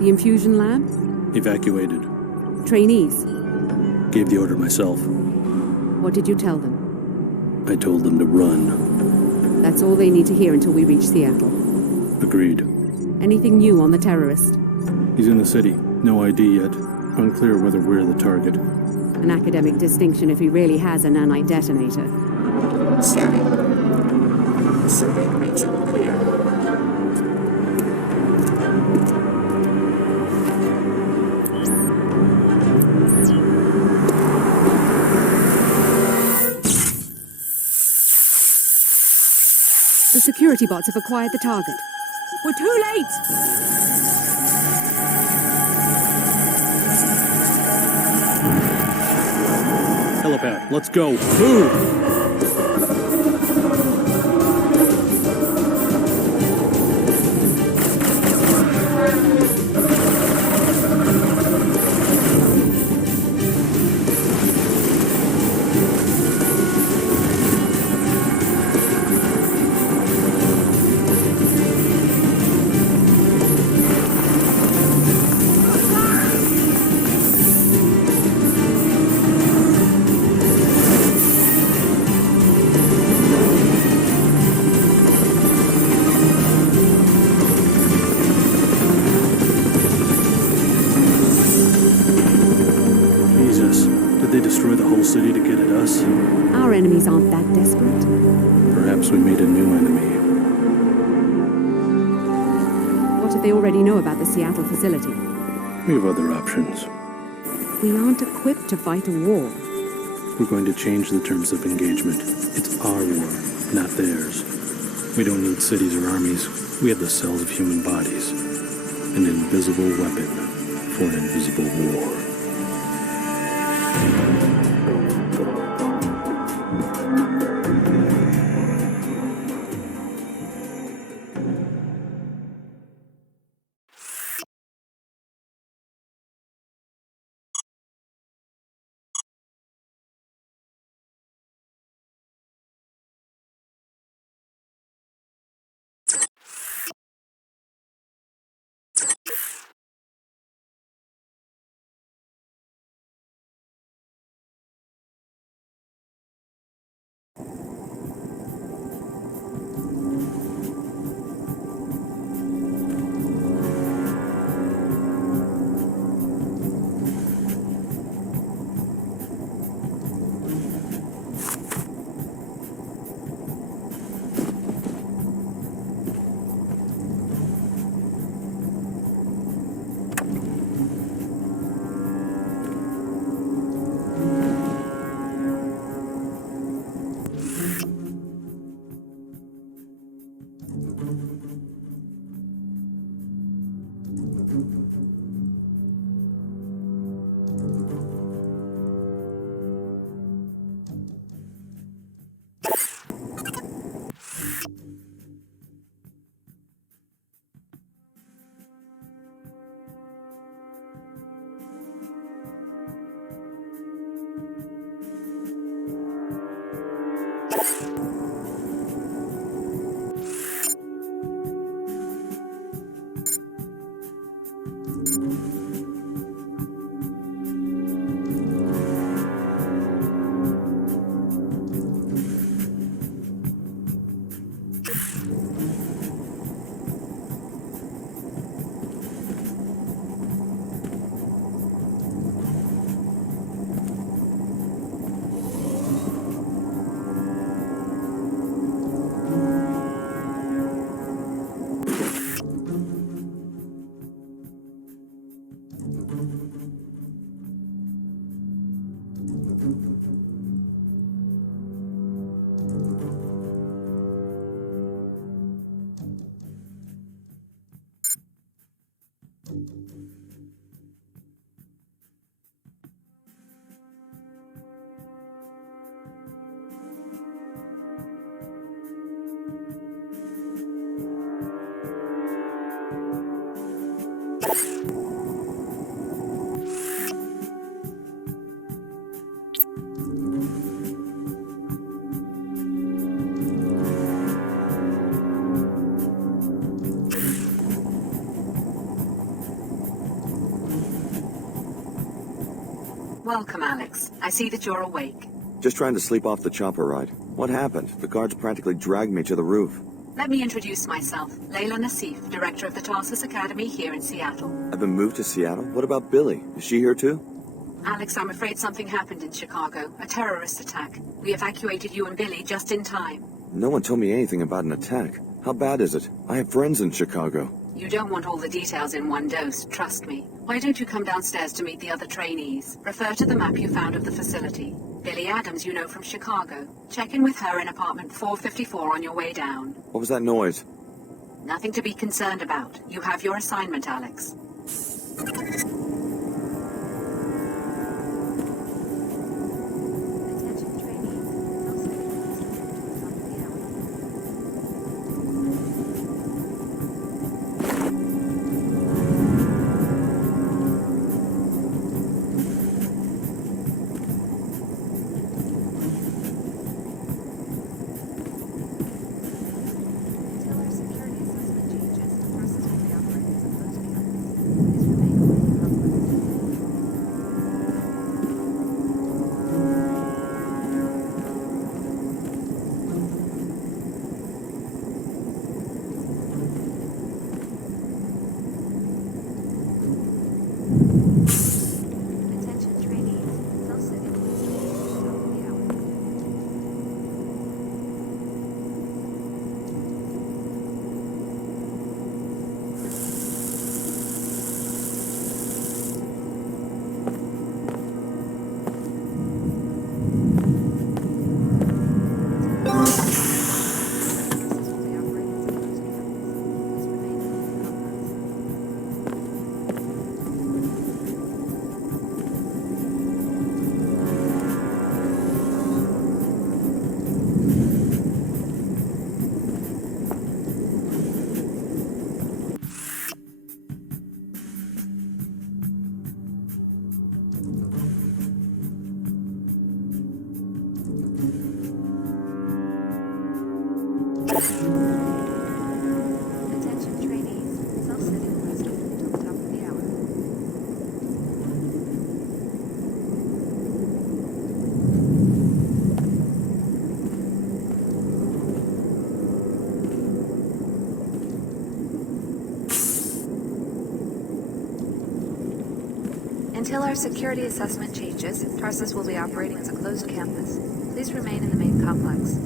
The infusion lab? Evacuated. Trainees? Gave the order myself. What did you tell them? I told them to run. That's all they need to hear until we reach Seattle. Agreed. Anything new on the terrorist? He's in the city. No ID yet. Unclear whether we're the target. An academic distinction if he really has a nanite detonator. Scanning. Survey region clear. The security bots have acquired the target. We're too late! Helipad, let's go. Move! City to get at us? Our enemies aren't that desperate. Perhaps we made a new enemy. What if they already know about the Seattle facility? We have other options. We aren't equipped to fight a war. We're going to change the terms of engagement. It's our war, not theirs. We don't need cities or armies. We have the cells of human bodies. An invisible weapon for an invisible war. Welcome, Alex. I see that you're awake. Just trying to sleep off the chopper ride. What happened? The guards practically dragged me to the roof. Let me introduce myself. Leila Nassif, director of the Tarsus Academy here in Seattle. I've been moved to Seattle? What about Billie? Is she here too? Alex, I'm afraid something happened in Chicago. A terrorist attack. We evacuated you and Billie just in time. No one told me anything about an attack. How bad is it? I have friends in Chicago. You don't want all the details in one dose, trust me. Why don't you come downstairs to meet the other trainees? Refer to the map you found of the facility. Billie Adams you know from Chicago. Check in with her in apartment 454 on your way down. What was that noise? Nothing to be concerned about. You have your assignment, Alex. Until our security assessment changes, Tarsus will be operating as a closed campus. Please remain in the main complex.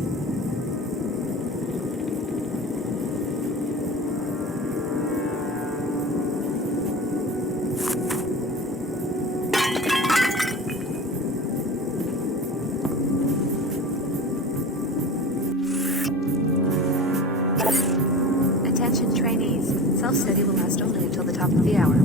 Attention trainees. Self-study will last only until the top of the hour.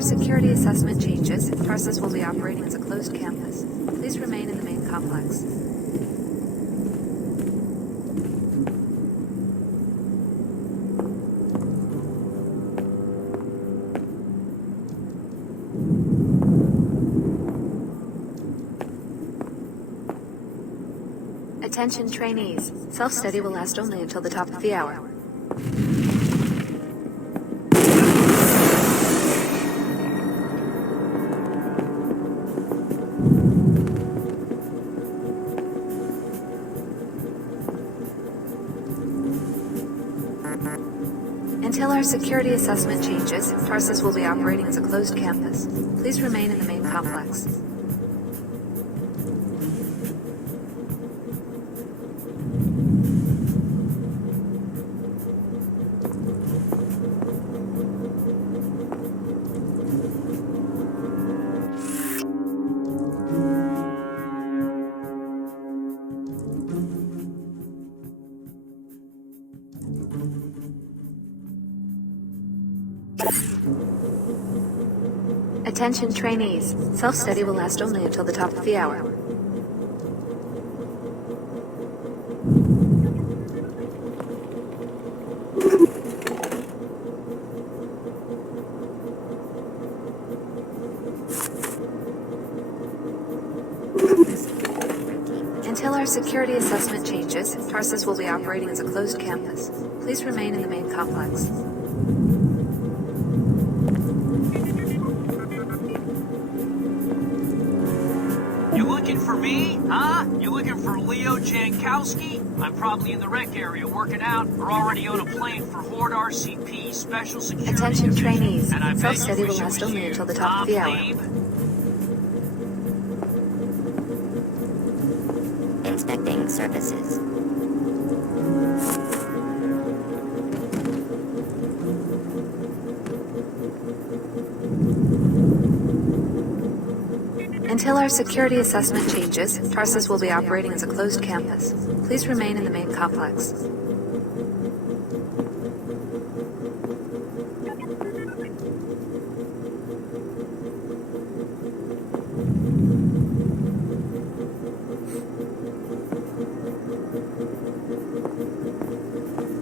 Security assessment changes, Tarsus will be operating as a closed campus. Please remain in the main complex. Attention trainees. Self-study will last only until the top of the hour. Until our security assessment changes, Tarsus will be operating as a closed campus. Please remain in the main complex. Attention trainees. Self-study will last only until the top of the hour. Until our security assessment changes, Tarsus will be operating as a closed campus. Please remain in the main complex. You looking for me? Huh? You looking for Leo Jankowski? I'm probably in the rec area working out or already on a plane for Horde RCP Special Security Attention Division. trainees. And I bet Self-study you will wish it last was only you, until the top of the hour. Babe. Inspecting services. Until our security assessment changes, Tarsus will be operating as a closed campus. Please remain in the main complex.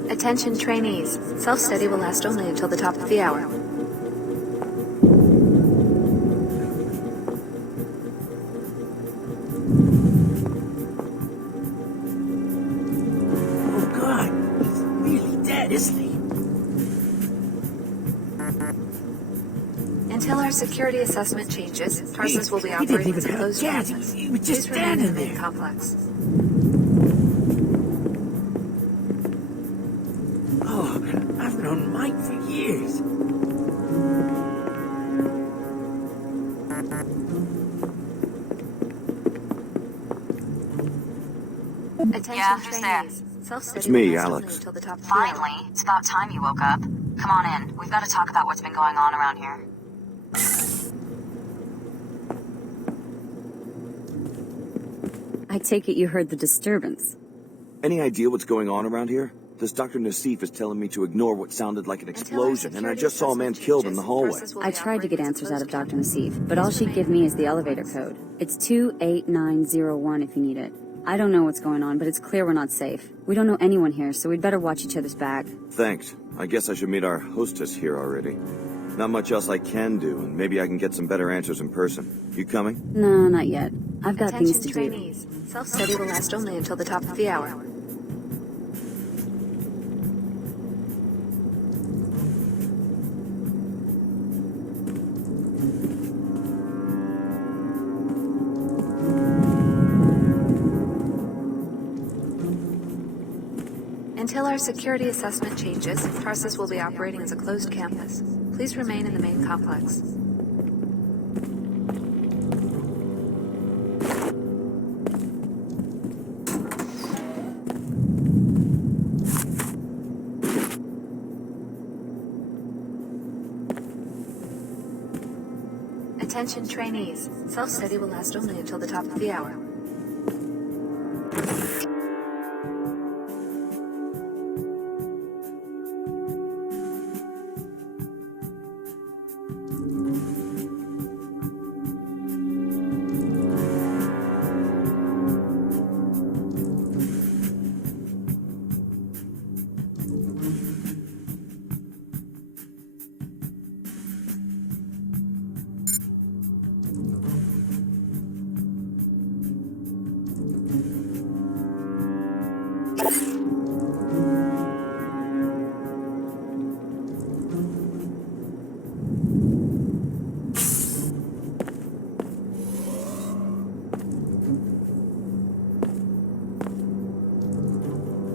Attention trainees. Self-study will last only until the top of the hour. Oh God, he's really dead, isn't he? Until our security assessment changes, Tarsus will be He didn't operating even as a have closed gas. campus. He was just Please remain in the standing main there. complex. Oh, I've known Mike for years. Attention Yeah, who's there? trainees. Self-study It's me, will last Alex. only until the top of the hour. Finally, it's about time you woke up. Come on in. We've got to talk about what's been going on around here. I take it you heard the disturbance. Any idea what's going on around here? This Dr. Nassif is telling me to ignore what sounded like an explosion, and I just saw a man killed in the hallway. I tried to get answers out of Dr. Nassif, but all she'd give me is the elevator code. It's 28901 if you need it. I don't know what's going on, but it's clear we're not safe. We don't know anyone here, so we'd better watch each other's back. Thanks. I guess I should meet our hostess here already. Not much else I can do, and maybe I can get some better answers in person. You coming? No, not yet. I've got things to Attention do. trainees. Self-study will last only until the top of the hour. Until our security assessment changes, Tarsus will be operating as a closed campus. Please remain in the main complex. Attention trainees. Self-study will last only until the top of the hour.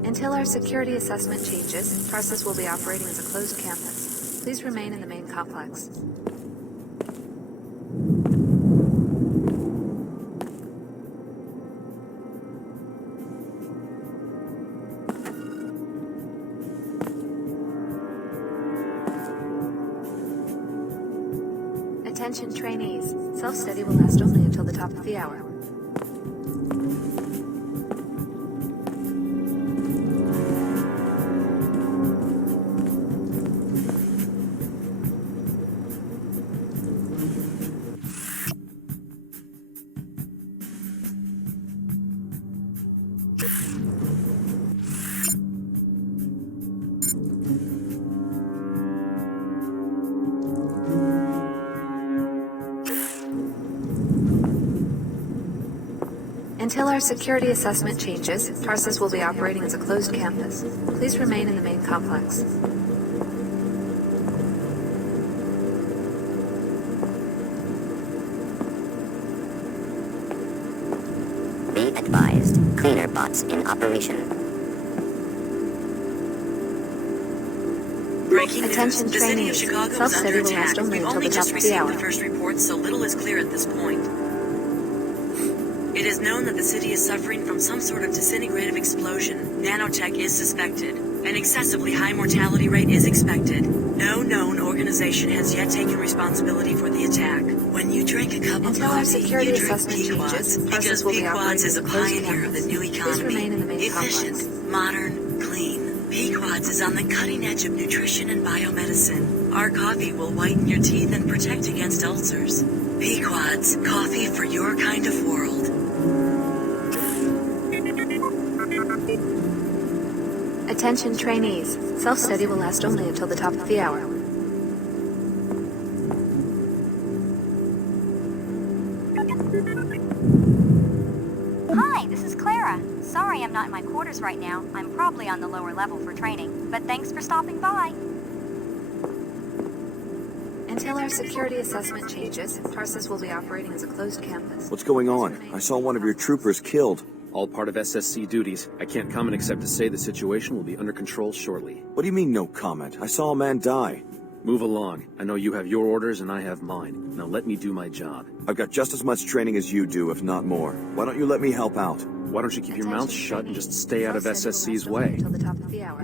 Until our security assessment changes, Tarsus will be operating as a closed campus. Please remain in the main complex. Attention trainees. Self-study will last only until the top of the hour. Until our security assessment changes, Tarsus will be operating as a closed campus. Please remain in the main complex. Be advised, cleaner bots in operation. Breaking Attention news. The city of trainees. Chicago is Self-study under will attack. last only We've until only the just top of the received hour. the first reports, so little is clear at this point. It is known that the city is suffering from some sort of disintegrative explosion. Nanotech is suspected. An excessively high mortality rate is expected. No known organization has yet taken responsibility for the attack. When you drink a cup of Until our coffee, security you drink assessment changes, Pequods, Tarsus because will be Pequods operating is as a a closed pioneer of the campus. new Please economy. remain in the main Efficient, complex. modern, clean. Pequods is on the cutting edge of nutrition and biomedicine. Our coffee will whiten your teeth and protect against ulcers. Pequods, coffee for your kind of world. Attention trainees. Self-study will last only until the top of the hour. Hi, this is Klara. Sorry I'm not in my quarters right now. I'm probably on the lower level for training. But thanks for stopping by. Until our security assessment changes, Tarsus will be operating as a closed campus. What's going on? I saw one of your troopers killed. All part of SSC duties. I can't comment except to say the situation will be under control shortly. What do you mean, no comment? I saw a man die. Move along. I know you have your orders and I have mine. Now let me do my job. I've got just as much training as you do, if not more. Why don't you let me help out? Why don't you keep your mouth shut and just stay out of SSC's way? Until the top of the hour.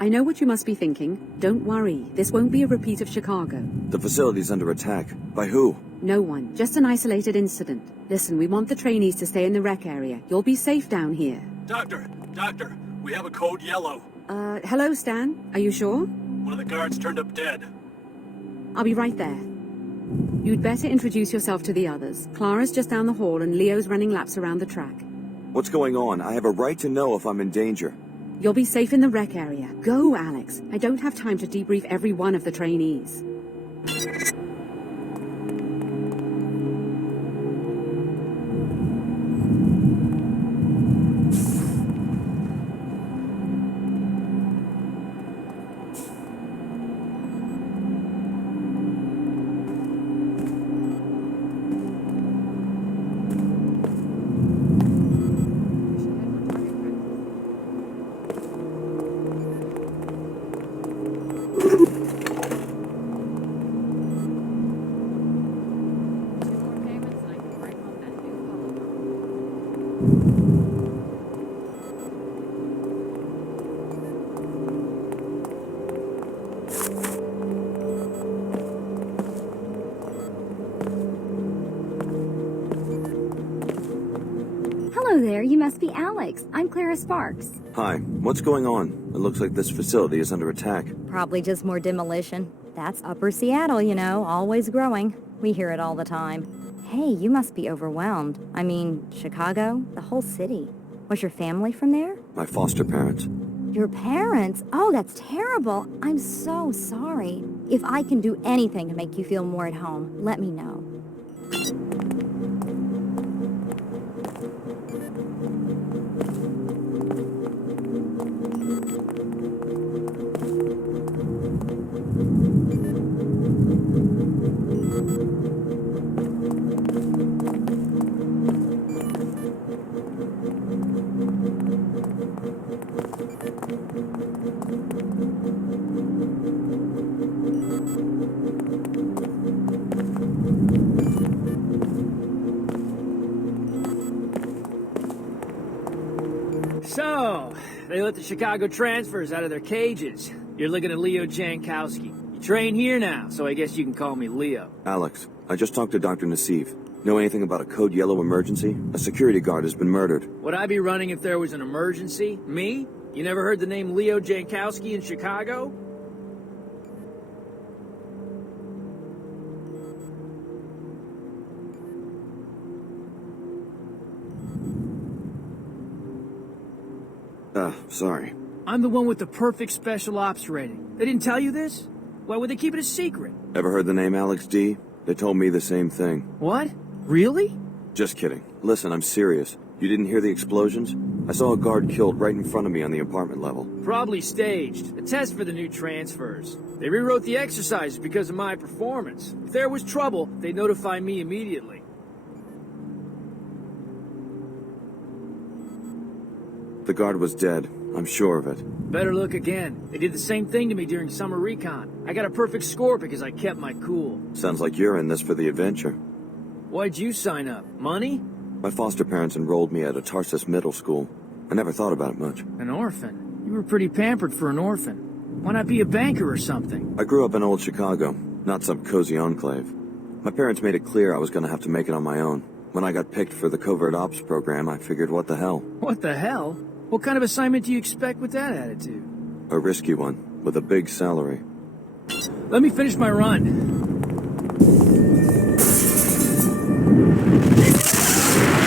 I know what you must be thinking. Don't worry, this won't be a repeat of Chicago. The facility's under attack. By who? No one, just an isolated incident. Listen, we want the trainees to stay in the rec area. You'll be safe down here. Doctor, we have a code yellow. Hello, Stan. Are you sure? One of the guards turned up dead. I'll be right there. You'd better introduce yourself to the others. Clara's just down the hall and Leo's running laps around the track. What's going on? I have a right to know if I'm in danger. You'll be safe in the rec area. Go, Alex. I don't have time to debrief every one of the trainees. Hello there, you must be Alex. I'm Klara Sparks. Hi, what's going on? It looks like this facility is under attack. Probably just more demolition. That's Upper Seattle, you know, always growing. We hear it all the time. Hey, you must be overwhelmed. I mean, Chicago, the whole city. Was your family from there? My foster parents. Your parents? Oh, that's terrible. I'm so sorry. If I can do anything to make you feel more at home, let me know. So, they let the Chicago transfers out of their cages. You're looking at Leo Jankowski. You train here now, so I guess you can call me Leo. Alex, I just talked to Dr. Nassif. Know anything about a code yellow emergency? A security guard has been murdered. Would I be running if there was an emergency? Me? You never heard the name Leo Jankowski in Chicago? Sorry. I'm the one with the perfect special ops rating. They didn't tell you this? Why would they keep it a secret? Ever heard the name Alex D? They told me the same thing. What? Really? Just kidding. Listen, I'm serious. You didn't hear the explosions? I saw a guard killed right in front of me on the apartment level. Probably staged. A test for the new transfers. They rewrote the exercises because of my performance. If there was trouble, they'd notify me immediately. The guard was dead. I'm sure of it. Better look again. They did the same thing to me during summer recon. I got a perfect score because I kept my cool. Sounds like you're in this for the adventure. Why'd you sign up? Money? My foster parents enrolled me at a Tarsus middle school. I never thought about it much. An orphan? You were pretty pampered for an orphan. Why not be a banker or something? I grew up in old Chicago, not some cozy enclave. My parents made it clear I was going to have to make it on my own. When I got picked for the covert ops program, I figured, what the hell? What the hell? What kind of assignment do you expect with that attitude? A risky one, with a big salary. Let me finish my run.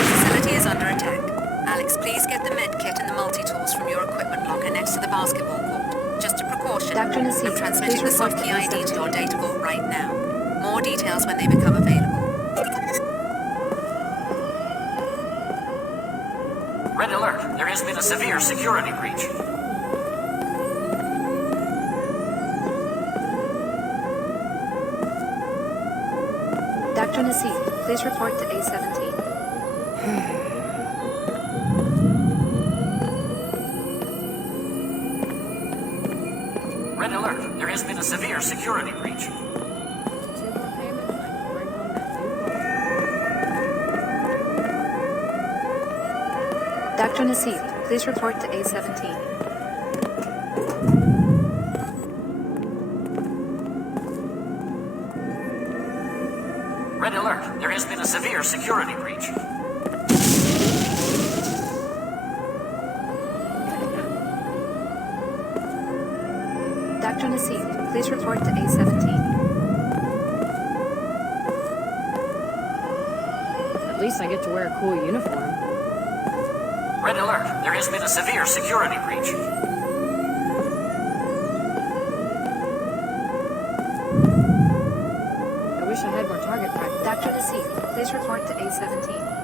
Facility is under attack. Alex, please get the med kit and the multi-tools from your equipment locker next to the basketball court. Just a precaution. Dr. Nassif, I'm transmitting the soft key ID to your data vault right now. More details when they become available. Red alert. There has been a severe security breach. Dr. Nassif, please report to A17. Red alert. There has been a severe security breach. Dr. Nassif, please report to A17. Red alert. There has been a severe security breach. Dr. Nassif, please report to A17. At least I get to wear a cool uniform. Red alert. There has been a severe security breach. I wish I had more target practice. Dr. Nassif, please report to A17.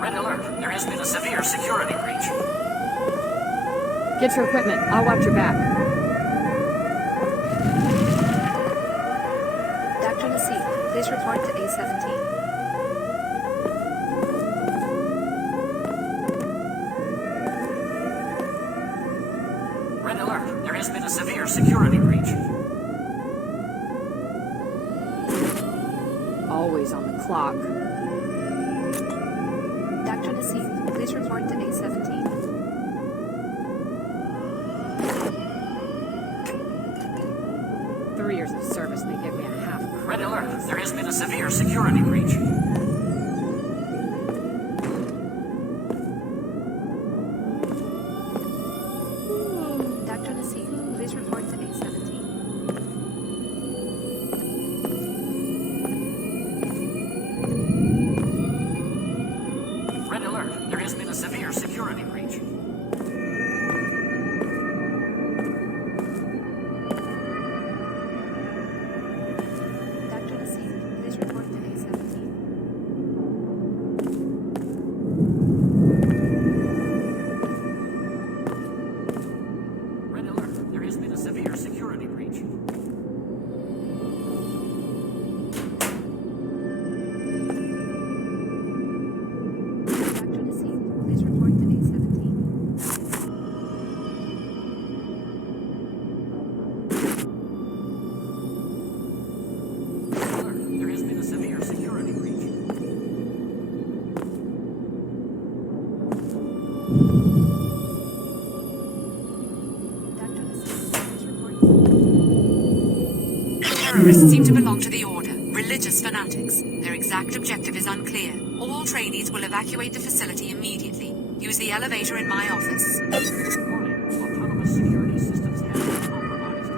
Red alert. There has been a severe security breach. Get your equipment. I'll watch your back. Dr. Nassif, please report to A17. Red alert. There has been a severe security breach. Always on the clock. Dr. Nassif, please report to A17. 3 years of service and they give me a half credit. Red alert. There has been a severe security breach. Dr. Nassif, please report to 817. Red alert. There has been a severe security breach. Dr. Nassif, please report to 817. Red alert. There has been a severe security breach. Dr. Nassif, please report to 817. Alert. There has been a severe security breach. Dr. Nassif, please report The terrorists seem to belong to the Order, religious fanatics. Their exact objective is unclear. All trainees will evacuate the facility immediately. Use the elevator in my office. Warning. Autonomous security systems have been compromised.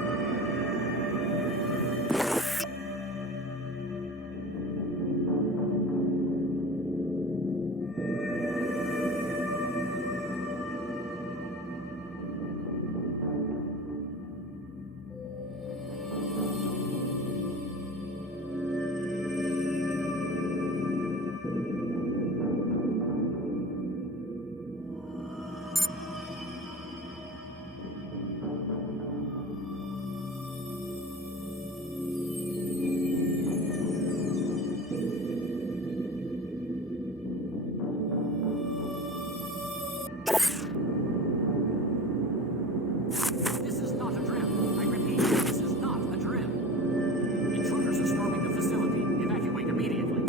This is not a drill. I repeat, this is not a drill. Intruders are storming the facility. Evacuate immediately.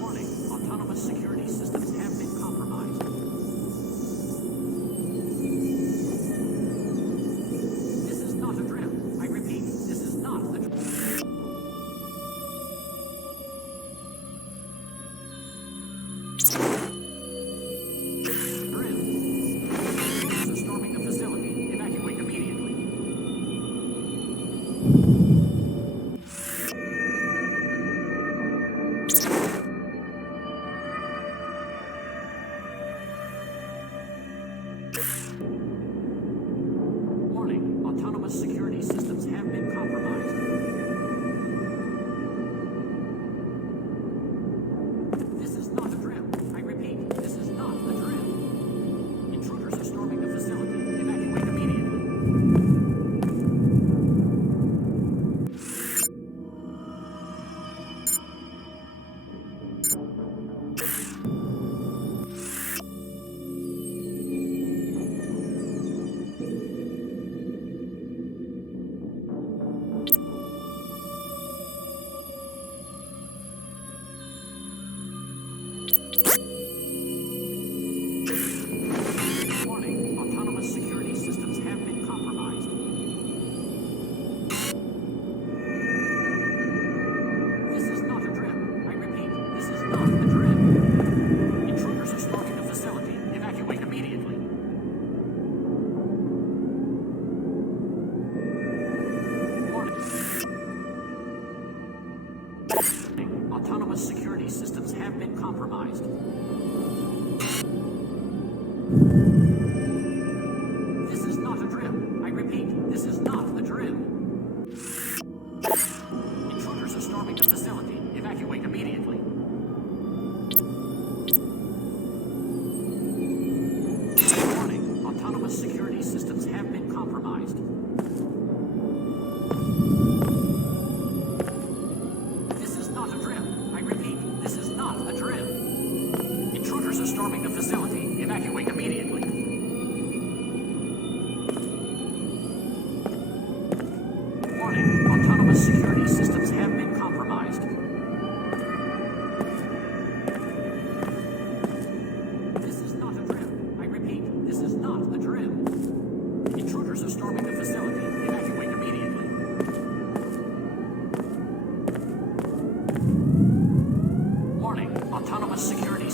Warning. Autonomous security systems have been compromised. This is not a drill. I repeat, this is not a drill. Drill. Intruders are storming the facility. Evacuate immediately. Warning. Autonomous security systems have been compromised. This is not a drill. I repeat, this is not a drill. Intruders are storming the facility. Evacuate immediately. Warning. Autonomous security systems have been compromised. This is not a drill. I repeat, this is not a drill. Intruders are storming the facility. Evacuate immediately. Warning. Autonomous security systems have been compromised. This is not a drill. I repeat, this is not a drill. Intruders are storming the facility. Evacuate immediately. Warning. Autonomous security systems have been compromised. This is not a drill. I repeat, this is not a drill. Intruders are storming the facility. Evacuate immediately. Warning. Autonomous security systems have been compromised. This is not a drill. I repeat, this is not a drill.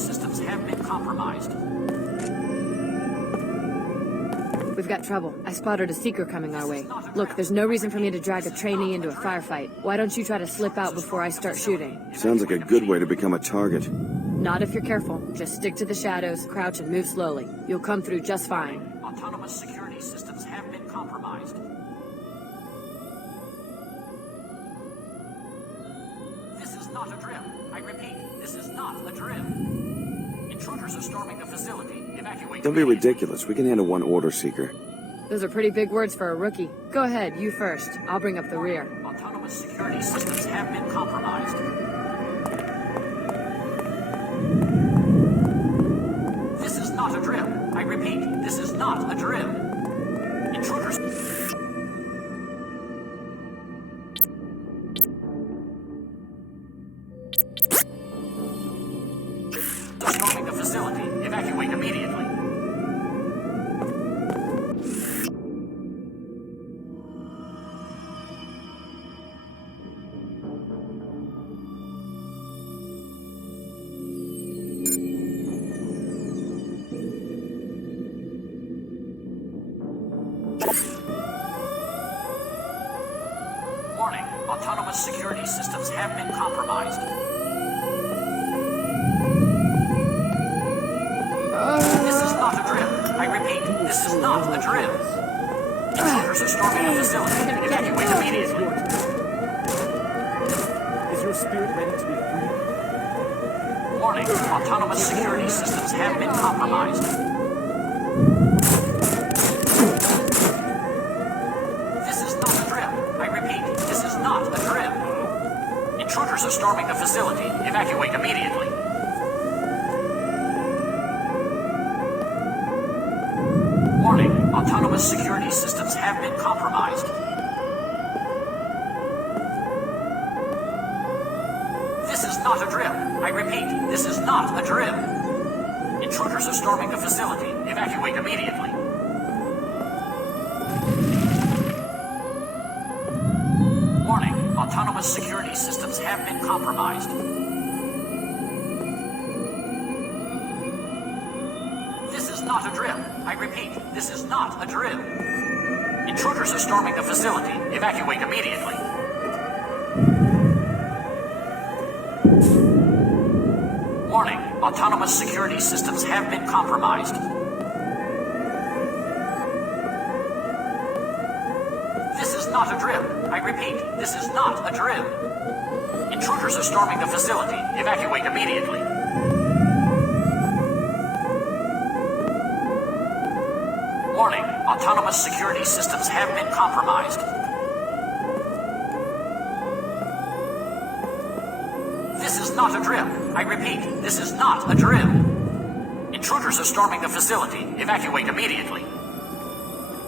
systems have been compromised. We've got trouble. I spotted a seeker coming our way. Look, there's no reason for me to drag a trainee into a firefight. Why don't you try to slip out before I start shooting? Sounds like a good way to become a target. Not if you're careful. Just stick to the shadows, crouch, and move slowly. You'll come through just fine. Autonomous security systems have been compromised. This is not a drill. I repeat, this is not a drill. Intruders are storming the facility. Evacuate. Don't be ridiculous. We can handle one order seeker. Those are pretty big words for a rookie. Go ahead, you first. I'll bring up the rear. Autonomous security systems have been compromised. This is not a drill. I repeat, this is not a drill. Intruders. Storming the facility. Evacuate immediately. Warning, autonomous security systems have been compromised. This is not a drill. I repeat, this is not a drill. Intruders are storming the facility. Evacuate immediately. Is your spirit ready to be free? Warning, autonomous security systems have been compromised. This is not a drill. I repeat, this is not a drill. Intruders are storming the facility. Evacuate immediately. Warning, autonomous security systems have been compromised. This is not a drill. I repeat, this is not a drill. Intruders are storming the facility. Evacuate immediately. Warning, autonomous security systems have been compromised. This is not a drill. I repeat, this is not a drill. Intruders are storming the facility. Evacuate immediately. Warning, autonomous security systems have been compromised. This is not a drill. I repeat, this is not a drill. Intruders are storming the facility. Evacuate immediately. Warning, autonomous security systems have been compromised. This is not a drill. I repeat, this is not a drill. Intruders are storming the facility. Evacuate immediately.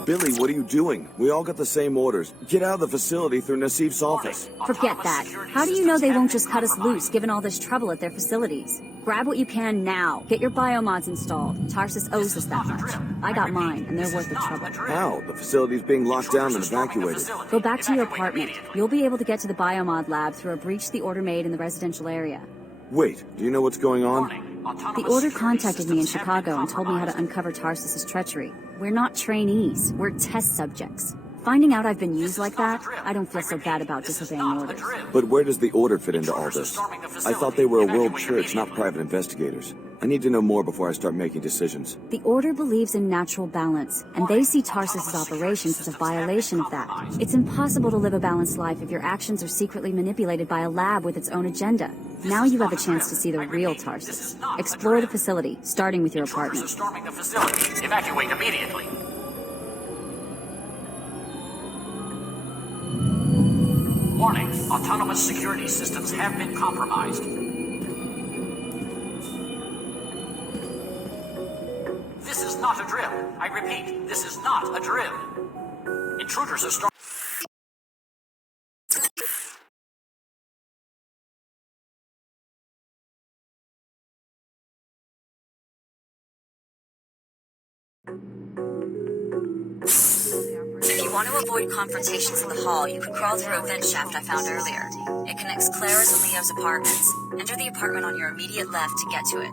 Billy, what are you doing? We all got the same orders. Get out of the facility through Nassif's office. Forget that. How do you know they won't just cut us loose given all this trouble at their facilities? Grab what you can now. Get your biomods installed. Tarsus owes us that much. I got mine, and they're worth the trouble. How? The facility's being locked down and evacuated. Go back to your apartment. You'll be able to get to the Biomod Lab through a breach the Order made in the residential area. Wait, do you know what's going on? The Order contacted me in Chicago and told me how to uncover Tarsus's treachery. We're not trainees. We're test subjects. Finding out I've been used like that, I don't feel so bad about disobeying orders. But where does the Order fit into all this? I thought they were a world church, not private investigators. I need to know more before I start making decisions. The Order believes in natural balance, and they see Tarsus's operations as a violation of that. It's impossible to live a balanced life if your actions are secretly manipulated by a lab with its own agenda. Now you have a chance to see the real Tarsus. Explore the facility, starting with your apartment. Storming the facility. Evacuate immediately. Warning, autonomous security systems have been compromised. This is not a drill. I repeat, this is not a drill. Intruders are storming. If you want to avoid confrontations in the hall, you can crawl through a vent shaft I found earlier. It connects Klara's and Leo's apartments. Enter the apartment on your immediate left to get to it.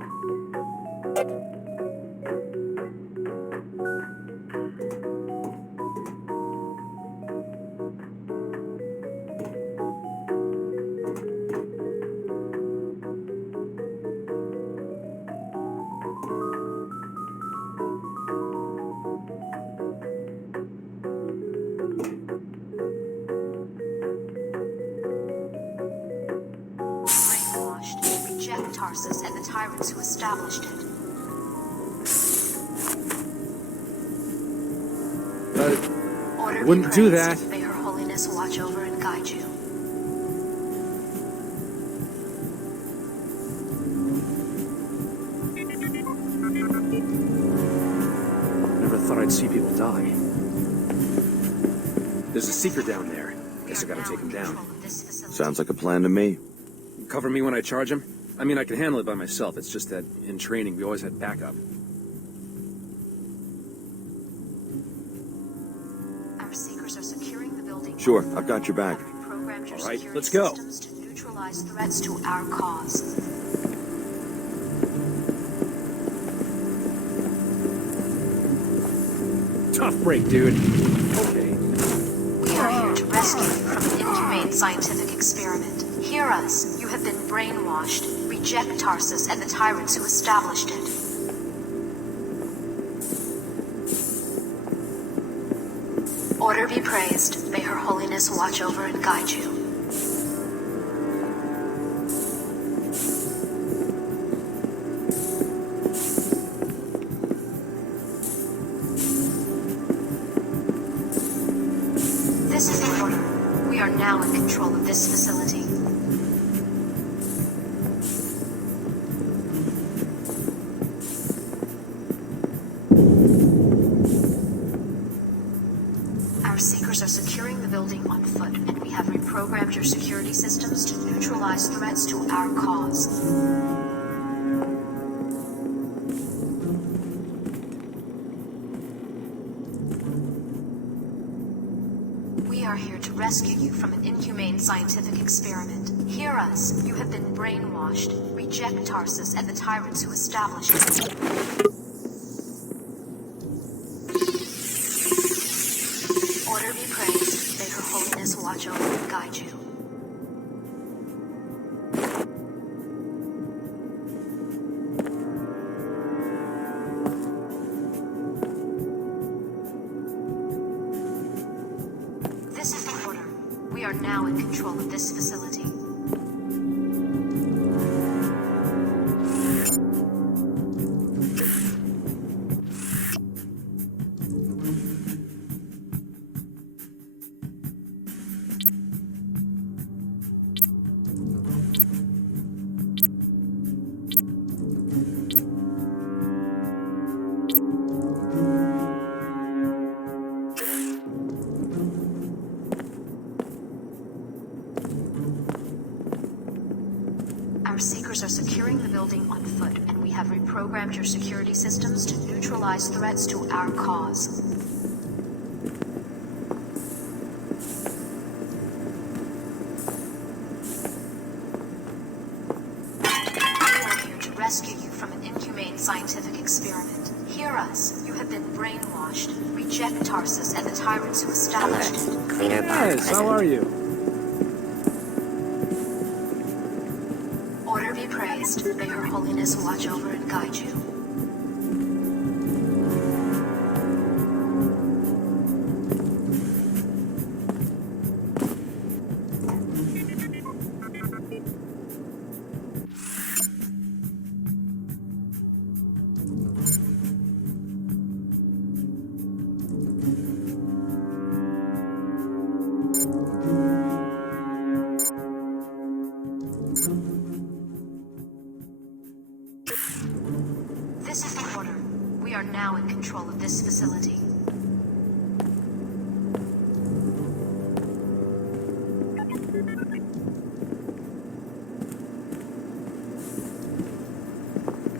tyrants who established it. I wouldn't do that. May Her Holiness watch over and guide you. Never thought I'd see people die. There's a seeker down there. Guess I gotta take him down. Sounds like a plan to me. Cover me when I charge him? I mean, I can handle it by myself. It's just that in training, we always had backup. Our seekers are securing the building. Sure, I've got your back. All right, let's go. To neutralize threats to our cause. Tough break, dude. Okay. We are here to rescue you from an inhumane scientific experiment. Hear us. You have been brainwashed. Reject Tarsus and the tyrants who established it. Order be praised. May Her Holiness watch over and guide you. This is the order. We are now in control of this facility. Our seekers are securing the building on foot, and we have reprogrammed your security systems to neutralize threats to our cause. We are here to rescue you from an inhumane scientific experiment. Hear us. You have been brainwashed. Reject Tarsus and the tyrants who established it. Order be praised. May Her Holiness watch over and guide you. This is the order. We are now in control of this facility. Our seekers are securing the building on foot, and we have reprogrammed your security systems to neutralize threats to our cause. We are here to rescue you from an inhumane scientific experiment. Hear us. You have been brainwashed. Reject Tarsus and the tyrants who established it. Cleaner Yes, how are you? Order be praised. May Her Holiness watch over and guide you. This is the order. We are now in control of this facility.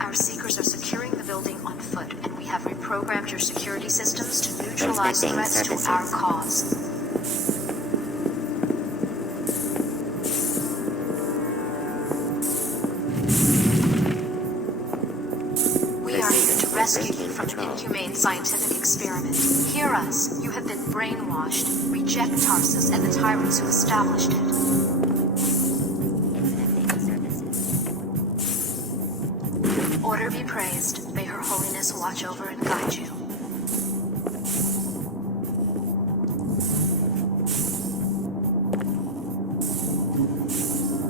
Our seekers are securing the building on foot, and we have reprogrammed your security systems to neutralize threats to our cause. We are here to rescue you from an inhumane scientific experiment. Hear us. You have been brainwashed. Reject Tarsus and the tyrants who established it. Order be praised. May Her Holiness watch over and guide you.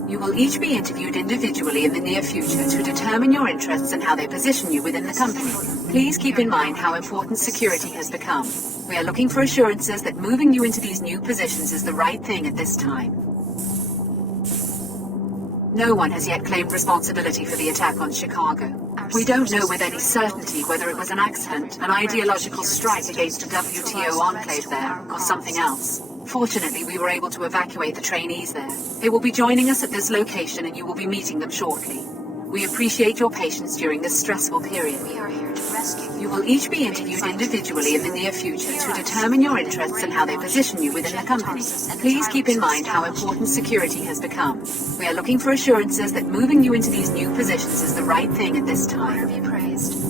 You will will each be interviewed individually in the near future to determine your interests and how they position you within the company. Please keep in mind how important security has become. We are looking for assurances that moving you into these new positions is the right thing at this time. No one has yet claimed responsibility for the attack on Chicago. We don't know with any certainty whether it was an accident, an ideological strike against a WTO enclave there, or something else. Fortunately, we were able to evacuate the trainees there. They will be joining us at this location and you will be meeting them shortly. We appreciate your patience during this stressful period. We are here to rescue you. You will each be interviewed individually in the near future to determine your interests and how they position you within the company. Please keep in mind how important security has become. We are looking for assurances that moving you into these new positions is the right thing at this time.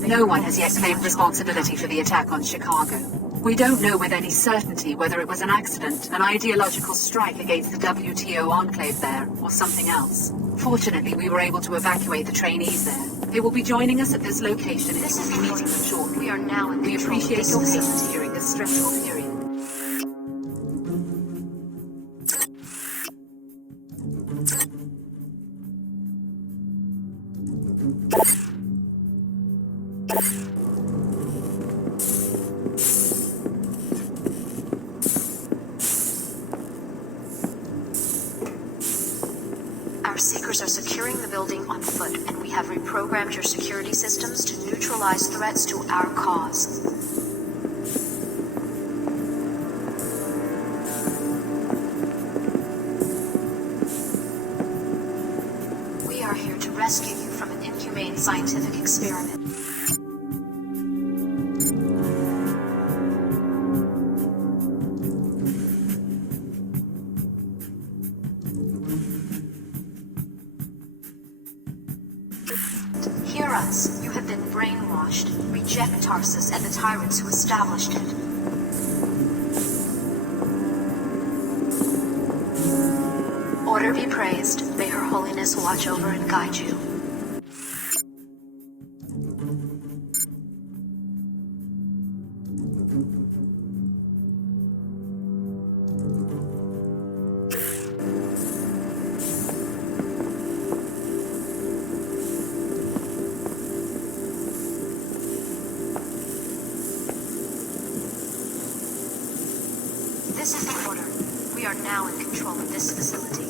No one has yet claimed responsibility for the attack on Chicago. We don't know with any certainty whether it was an accident, an ideological strike against the WTO enclave there, or something else. Fortunately, we were able to evacuate the trainees there. They will be joining us at this location and you will be meeting them shortly. We are now in We control of appreciate this your facility. patience during this stressful period. Our seekers are securing the building on foot, and we have reprogrammed your security systems to neutralize threats to our cause. We are here to rescue you from an inhumane scientific experiment. Hear us. You have been brainwashed. Reject Tarsus and the tyrants who established it. Order be praised. May Her Holiness watch over and guide you. This is the order. We are now in control of this facility.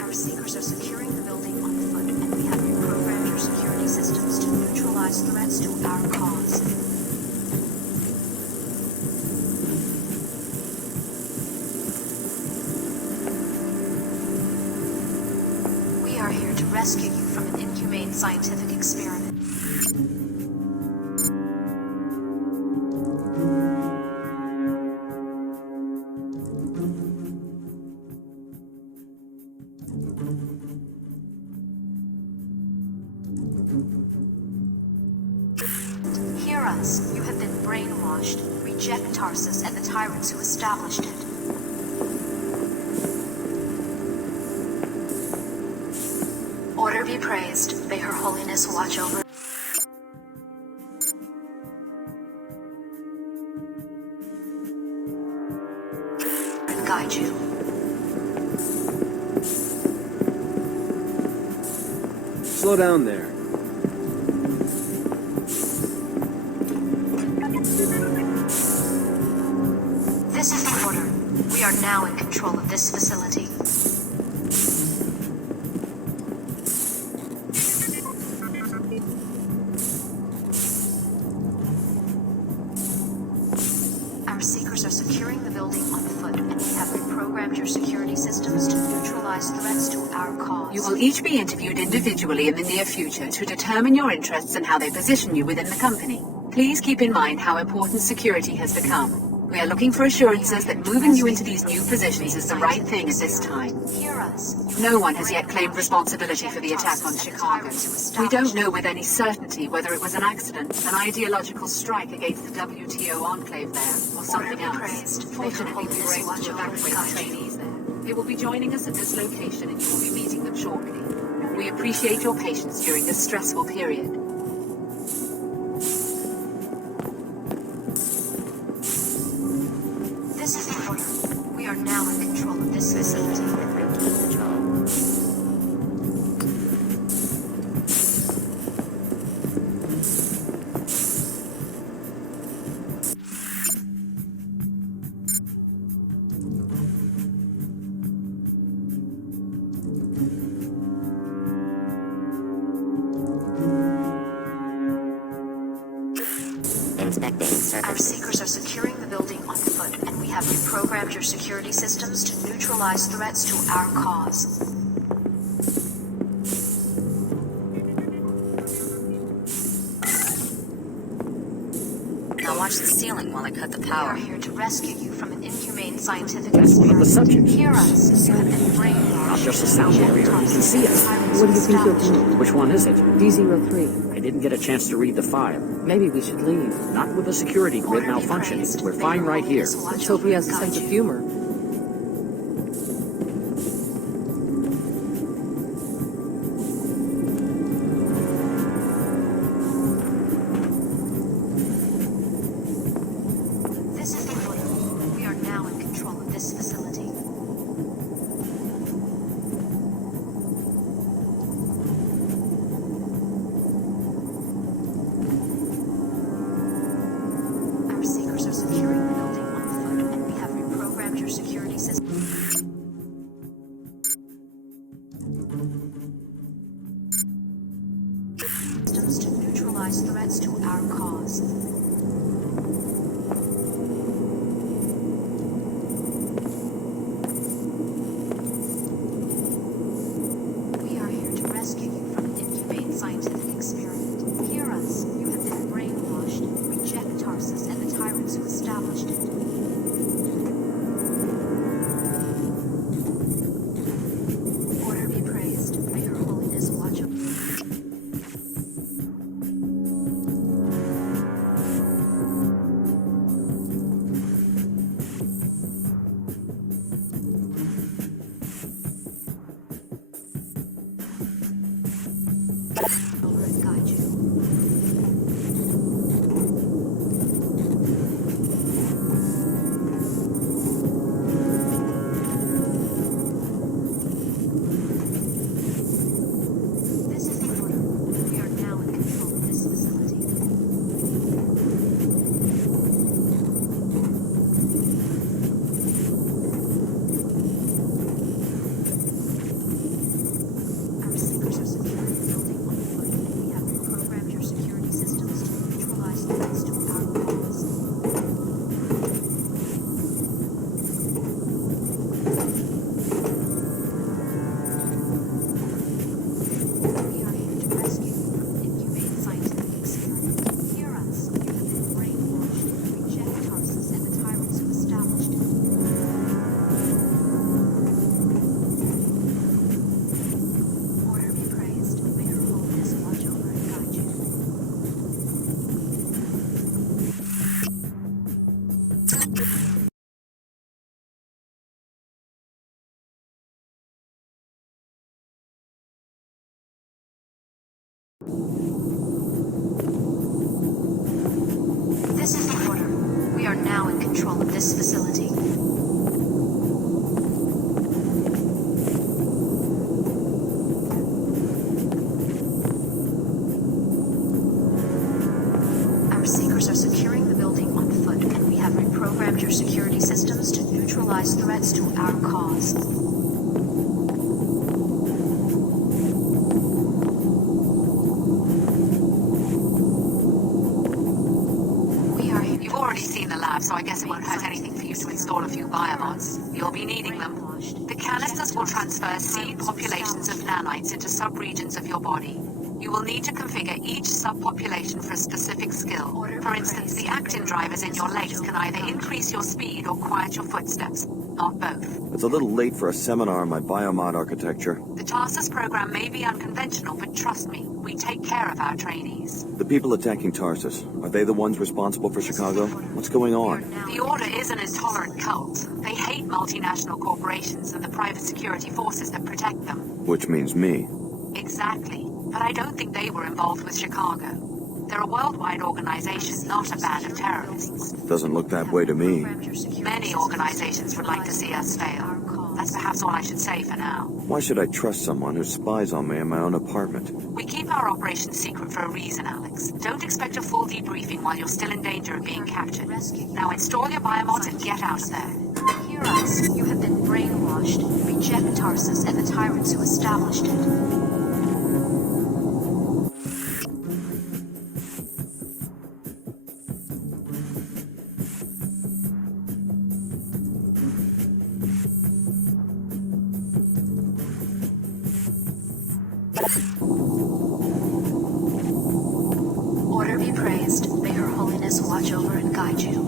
Our seekers are securing the building on foot, and we have reprogrammed your security systems to neutralize threats to our cause. We are here to rescue you from an inhumane scientific experiment. Hear us. You have been brainwashed. Reject Tarsus and the tyrants who established it. Order be praised. May Her Holiness watch over. And guide you. Slow down there. This is the order. We are now in control of this facility. Our seekers are securing the building on foot, and we have reprogrammed your security systems to neutralize threats to our cause. You will each be interviewed individually in the near future to determine your interests and how they position you within the company. Please keep in mind how important security has become. We are looking for assurances that moving you into these new positions is the right thing at this time. Hear us. No one has yet claimed responsibility for the attack on Chicago. We don't know with any certainty whether it was an accident, an ideological strike against the WTO enclave there, or something else. Fortunately, we were able to evacuate the trainees there. They will be joining us at this location and you will be meeting them shortly. We appreciate your patience during this stressful period. now in control of this facility. Our seekers are securing the building on foot, and we have reprogrammed your security systems to neutralize threats to our cause. Now watch the ceiling while I cut the power. We are here to rescue you from an inhumane scientific experiment. The subject. Hear us. You have been brainwashed. Not just a sound barrier. You can see us. What do you think you'll do? Which one is it? D03. I didn't get a chance to read the file. Maybe we should leave. Not with the security grid malfunctioning. We're fine right here. Let's hope he has a sense of humor. This is Piquod. We are now in control of this facility. Our seekers are securing the building on foot, and we have reprogrammed your security system. Systems to neutralize threats to our cause. We are here to rescue you from an inhumane scientific experiment. Hear us. You have been brainwashed. Reject Tarsus and the tyrants who established it. Order be praised. May your holiness watch over. Over and guide you. This is the order. We are now in control of this facility. Our seekers are securing the building on foot, and we have reprogrammed your security systems to neutralize threats to our cause. We are here to rescue you from an inhumane scientific experiment. Hear us. You have been brainwashed. Reject Tarsus and the tyrants who established it. Order be praised. May her holiness watch over and guide you. This is the order. We are now in control of this facility. Our seekers are securing the building on foot, and we have reprogrammed your security systems to neutralize threats to our cause. We are here. You've already seen the lab, so I guess it won't hurt anything for you to install a few biomods. You'll be needing them. The canisters will transfer seed populations of nanites into subregions of your body. You will need to configure each subpopulation for a specific skill. For instance, the actin drivers in your legs can either increase your speed or quiet your footsteps, not both. It's a little late for a seminar on my biomod architecture. The Tarsus program may be unconventional, but trust me, we take care of our trainees. The people attacking Tarsus, are they the ones responsible for Chicago? What's going on? The Order is an intolerant cult. They hate multinational corporations and the private security forces that protect them. Which means me. Exactly. But I don't think they were involved with Chicago. They're a worldwide organization, not a band of terrorists. Doesn't look that way to me. Many organizations would like to see us fail. That's perhaps all I should say for now. Why should I trust someone who spies on me in my own apartment? We keep our operation secret for a reason, Alex. Don't expect a full debriefing while you're still in danger of being captured. Now install your biomods and get out of there. Hear us. You have been brainwashed. Reject Tarsus and the tyrants who established it. Order be praised. May Her Holiness watch over and guide you.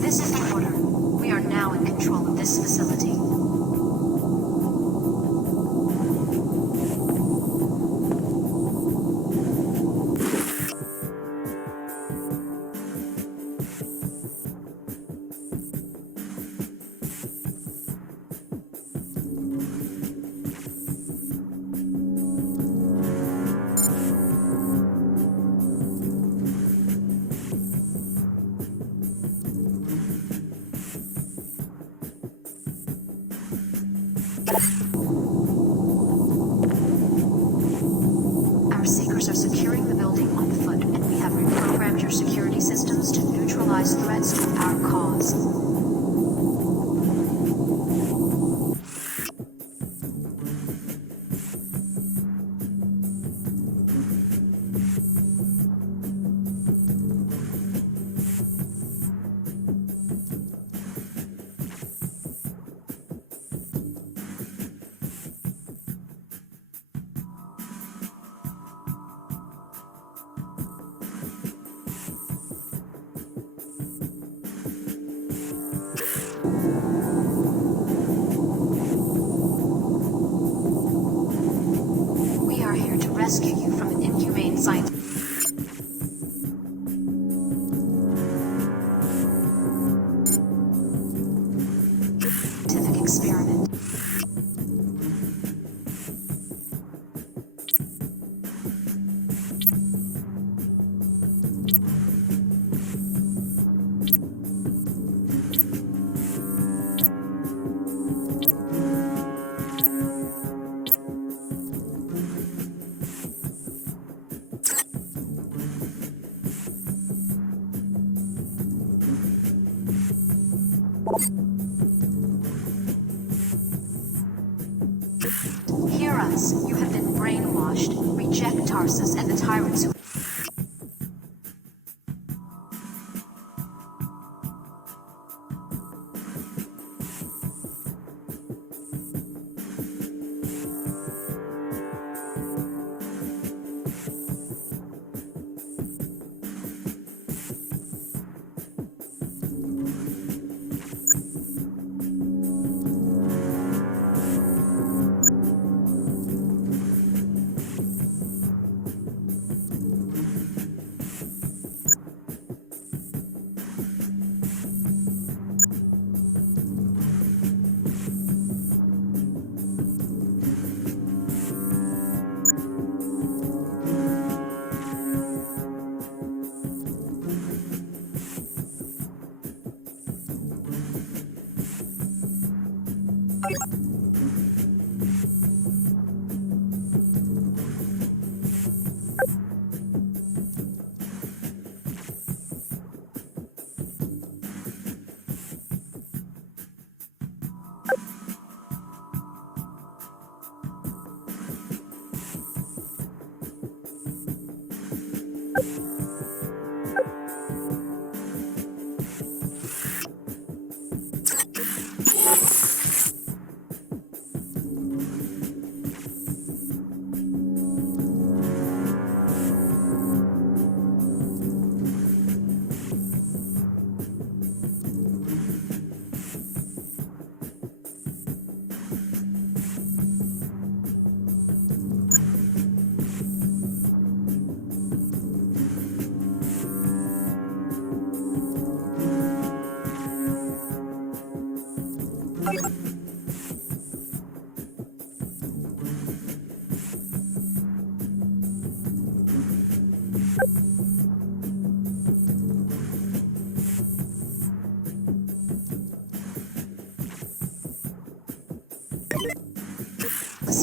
This is the order. We are now in control of this facility. Our seekers are securing the building on foot, and we have reprogrammed your security systems to neutralize threats to our cause. We are here to rescue you from an inhumane scientific experiment. Hear us. You have been brainwashed. Reject Tarsus and the tyrants who...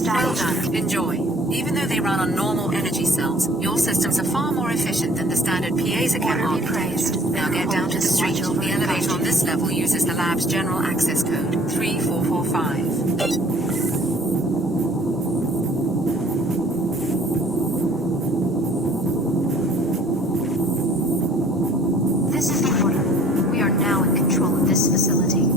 Well done. Enjoy. Even though they run on normal energy cells, your systems are far more efficient than the standard Piezochem architecture. Now get down to the street. The elevator on this level uses the lab's general access code, 3445. This is the order. We are now in control of this facility.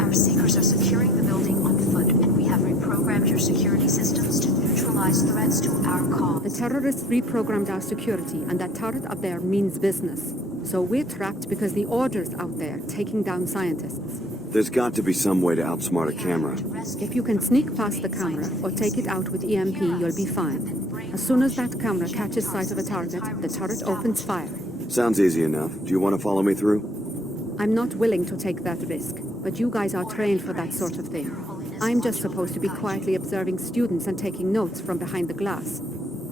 Our seekers are securing the building on foot, and we have reprogrammed your security systems to neutralize threats to our cause. The terrorists reprogrammed our security, and that turret up there means business. So we're trapped because the order's out there, taking down scientists. There's got to be some way to outsmart a camera. If you can sneak past the camera or take it out with EMP, you'll be fine. As soon as that camera catches sight of a target, the turret opens fire. Sounds easy enough. Do you want to follow me through? I'm not willing to take that risk, but you guys are trained for that sort of thing. I'm just supposed to be quietly observing students and taking notes from behind the glass.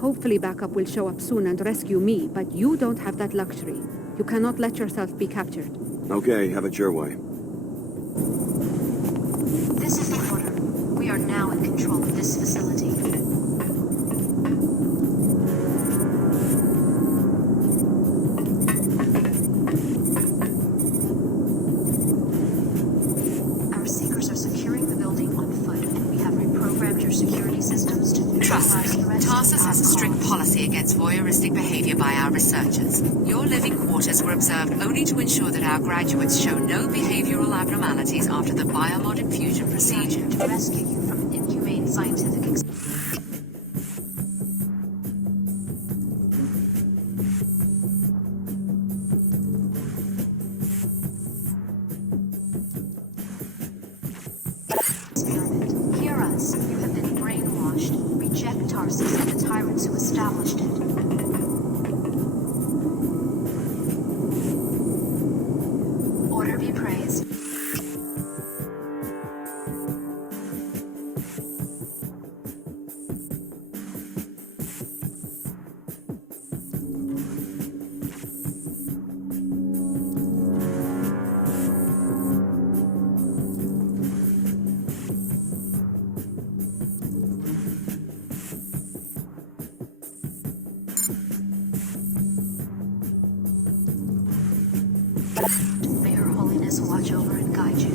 Hopefully backup will show up soon and rescue me, but you don't have that luxury. You cannot let yourself be captured. Okay, have it your way. This is the order. We are now in control of this facility. Our seekers are securing the building on foot, and we have reprogrammed your security systems to Trust neutralize me, threats. Tarsus has a strict policy against voyeuristic behavior by our researchers. Your living quarters were observed only to ensure that our graduates show no behavioral abnormalities after the Biomod infusion procedure. To rescue you from an inhumane scientific experiment. Hear us. You have been brainwashed. Reject Tarsus and the tyrants who established it. Order be praised. May Her Holiness watch over and guide you.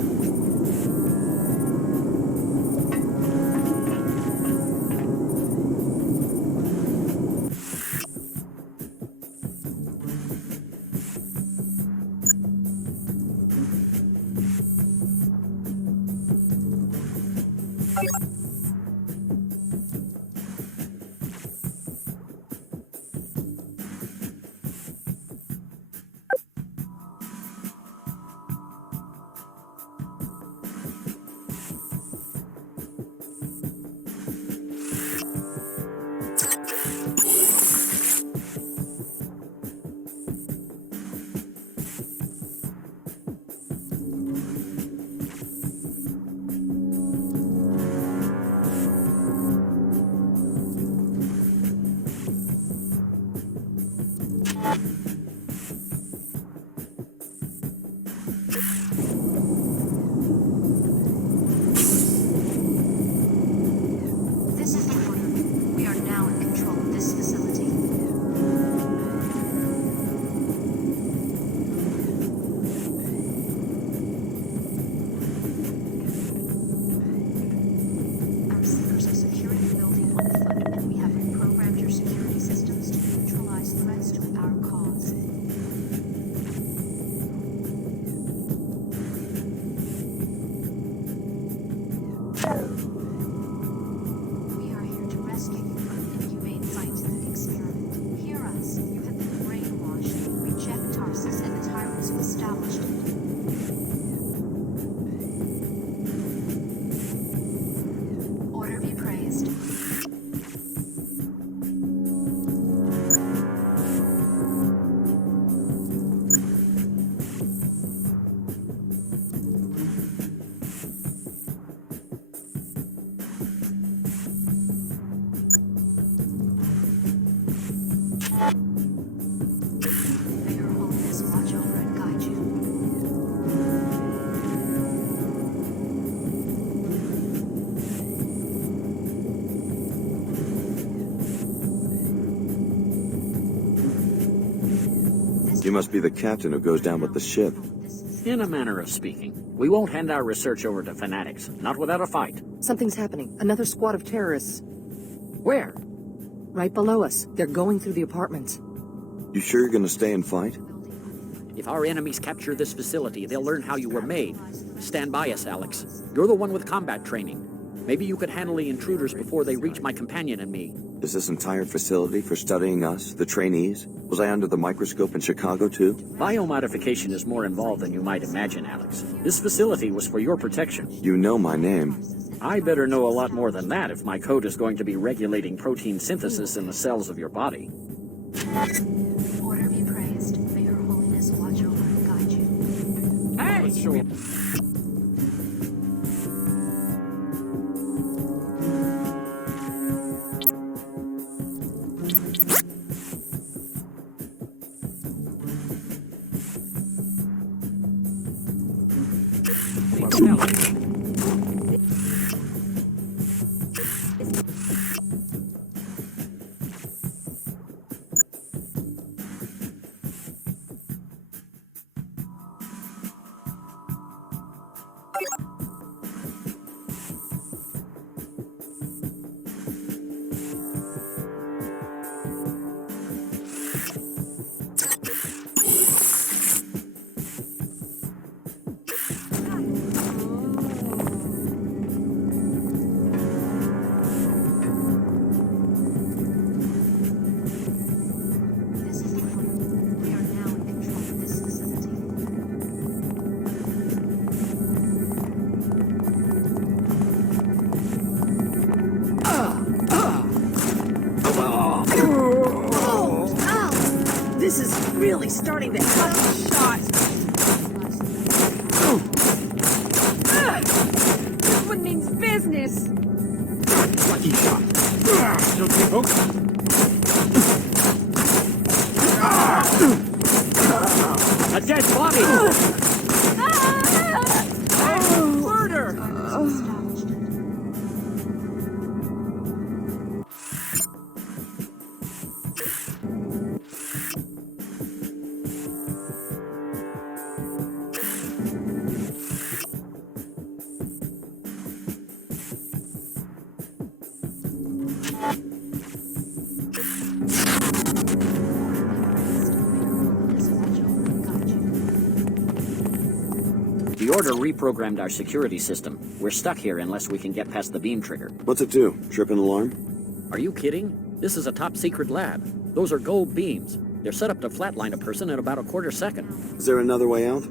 You must be the captain who goes down with the ship. In a manner of speaking. We won't hand our research over to fanatics, not without a fight. Something's happening. Another squad of terrorists. Where? Right below us. They're going through the apartments. You sure you're gonna stay and fight? If our enemies capture this facility, they'll learn how you were made. Stand by us, Alex. You're the one with combat training. Maybe you could handle the intruders before they reach my companion and me. Is this entire facility for studying us, the trainees? Was I under the microscope in Chicago, too? Biomodification is more involved than you might imagine, Alex. This facility was for your protection. You know my name. I better know a lot more than that if my code is going to be regulating protein synthesis in the cells of your body. Order be praised. May Her Holiness watch over and guide you. Hey! This is really starting to cut the shot. This one means business. Lucky shot. Okay, folks. A dead body! Murder! The order reprogrammed our security system. We're stuck here unless we can get past the beam trigger. What's it do? Trip an alarm? Are you kidding? This is a top-secret lab. Those are gold beams. They're set up to flatline a person in about a quarter second. Is there another way out?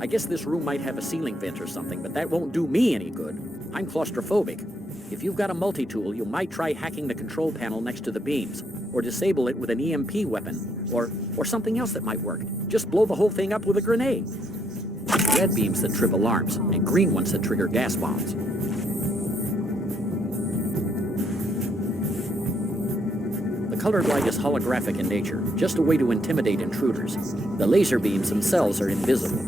I guess this room might have a ceiling vent or something, but that won't do me any good. I'm claustrophobic. If you've got a multi-tool, you might try hacking the control panel next to the beams, or disable it with an EMP weapon, or something else that might work. Just blow the whole thing up with a grenade. Red beams that trip alarms, and green ones that trigger gas bombs. The colored light is holographic in nature, just a way to intimidate intruders. The laser beams themselves are invisible.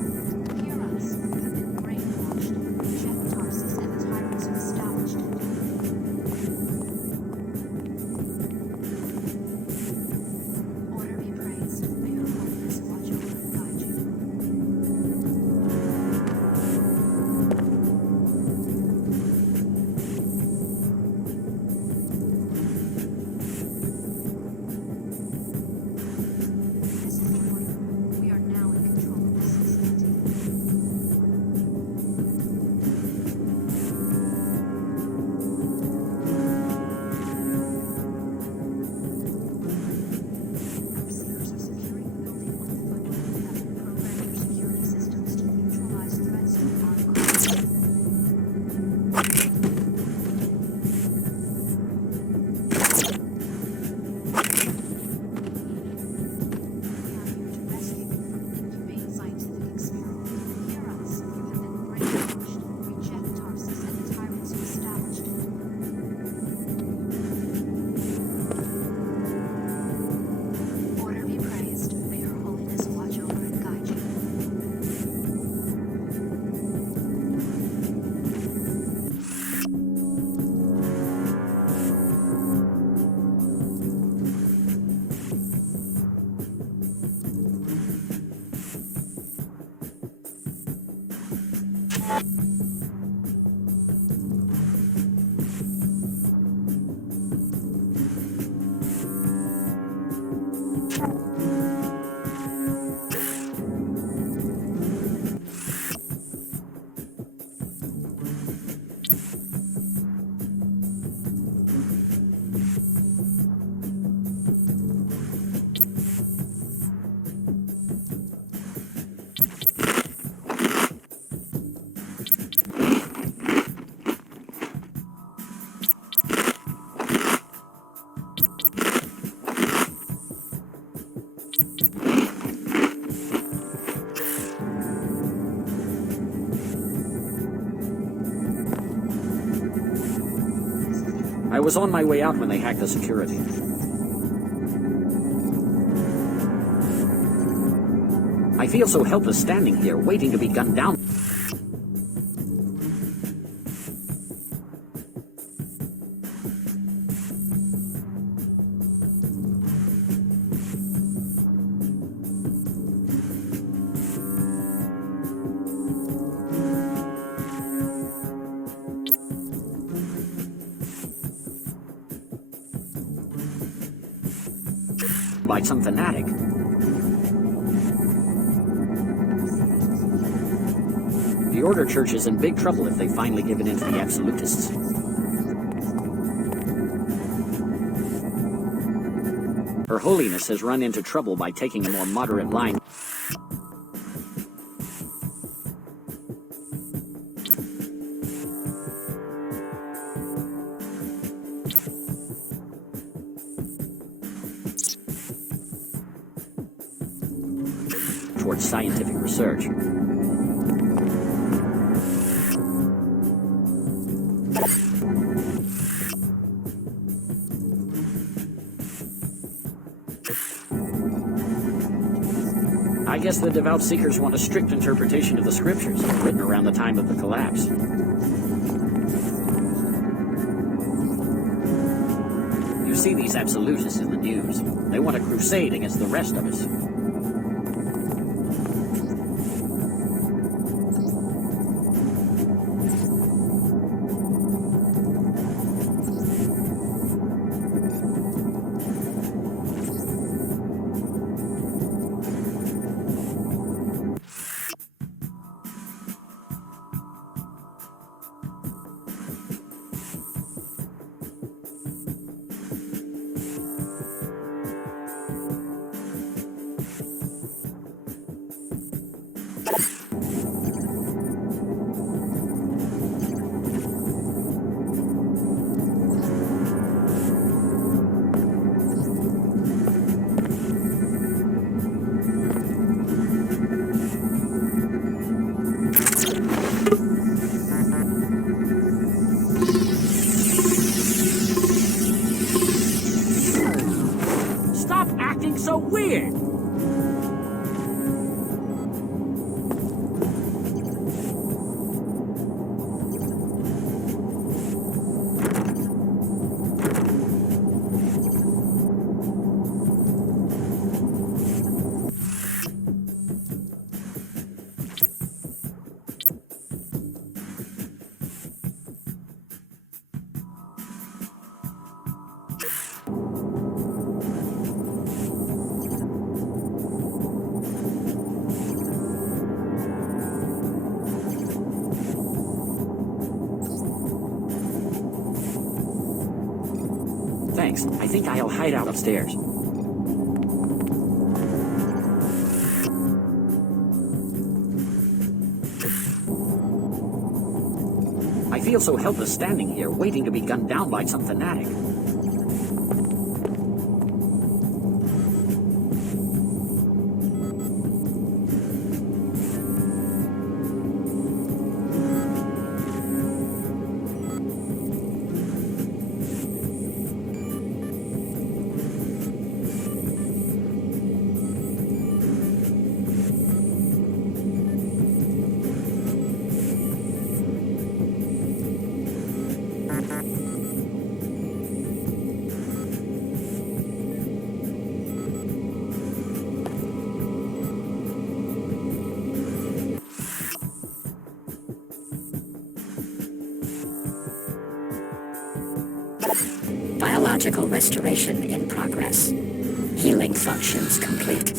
I was on my way out when they hacked the security. I feel so helpless standing here, waiting to be gunned down. By some fanatic. The Order Church is in big trouble if they finally give it in to the absolutists. Her Holiness has run into trouble by taking a more moderate line. Towards scientific research. I guess the devout seekers want a strict interpretation of the scriptures, written around the time of the collapse. You see these absolutists in the news. They want a crusade against the rest of us. So weird. Thanks. I think I'll hide out upstairs. I feel so helpless standing here, waiting to be gunned down by some fanatic. Biological restoration in progress. Healing functions complete.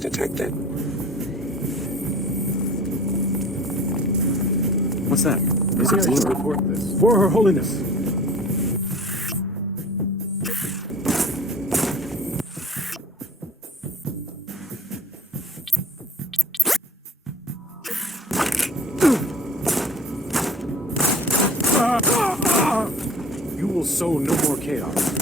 Detected. What's that? There's a team report this. For Her Holiness. You will sow no more chaos.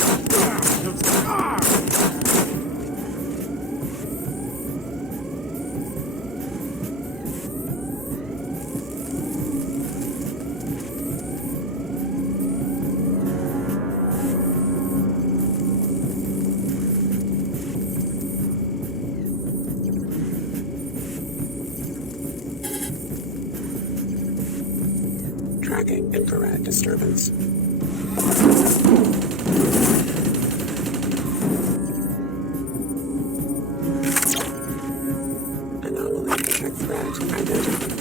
Tracking infrared disturbance. Anomaly detect threat identified.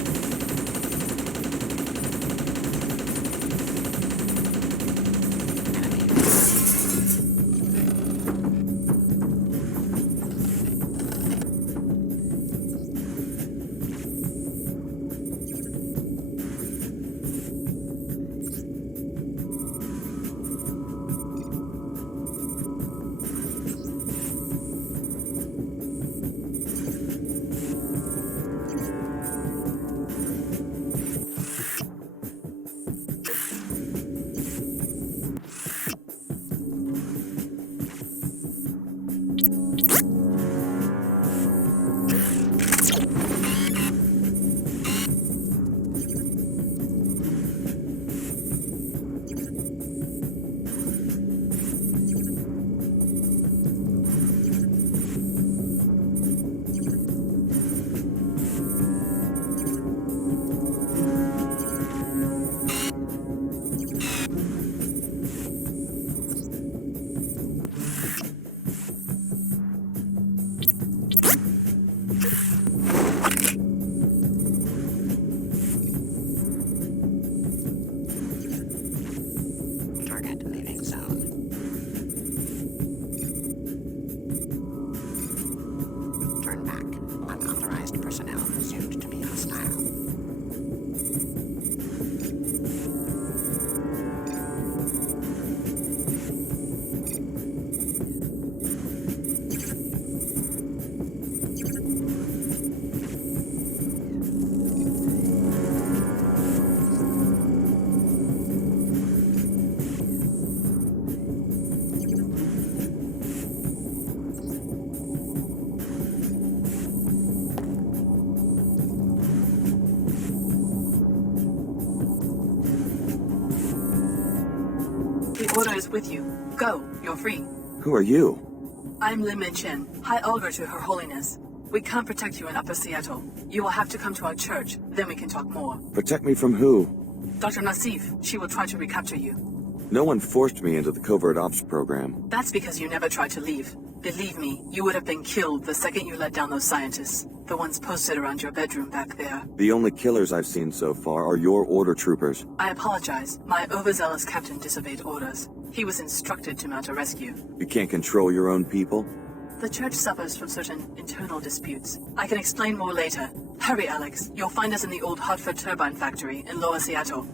The order is with you. Go. You're free. Who are you? I'm Lin-May Chen, High Elder to Her Holiness. We can't protect you in Upper Seattle. You will have to come to our church, then we can talk more. Protect me from who? Dr. Nassif, she will try to recapture you. No one forced me into the covert ops program. That's because you never tried to leave. Believe me, you would have been killed the second you let down those scientists. The ones posted around your bedroom back there. The only killers I've seen so far are your order troopers. I apologize. My overzealous captain disobeyed orders. He was instructed to mount a rescue. You can't control your own people? The church suffers from certain internal disputes. I can explain more later. Hurry, Alex. You'll find us in the old Hartford turbine factory in Lower Seattle.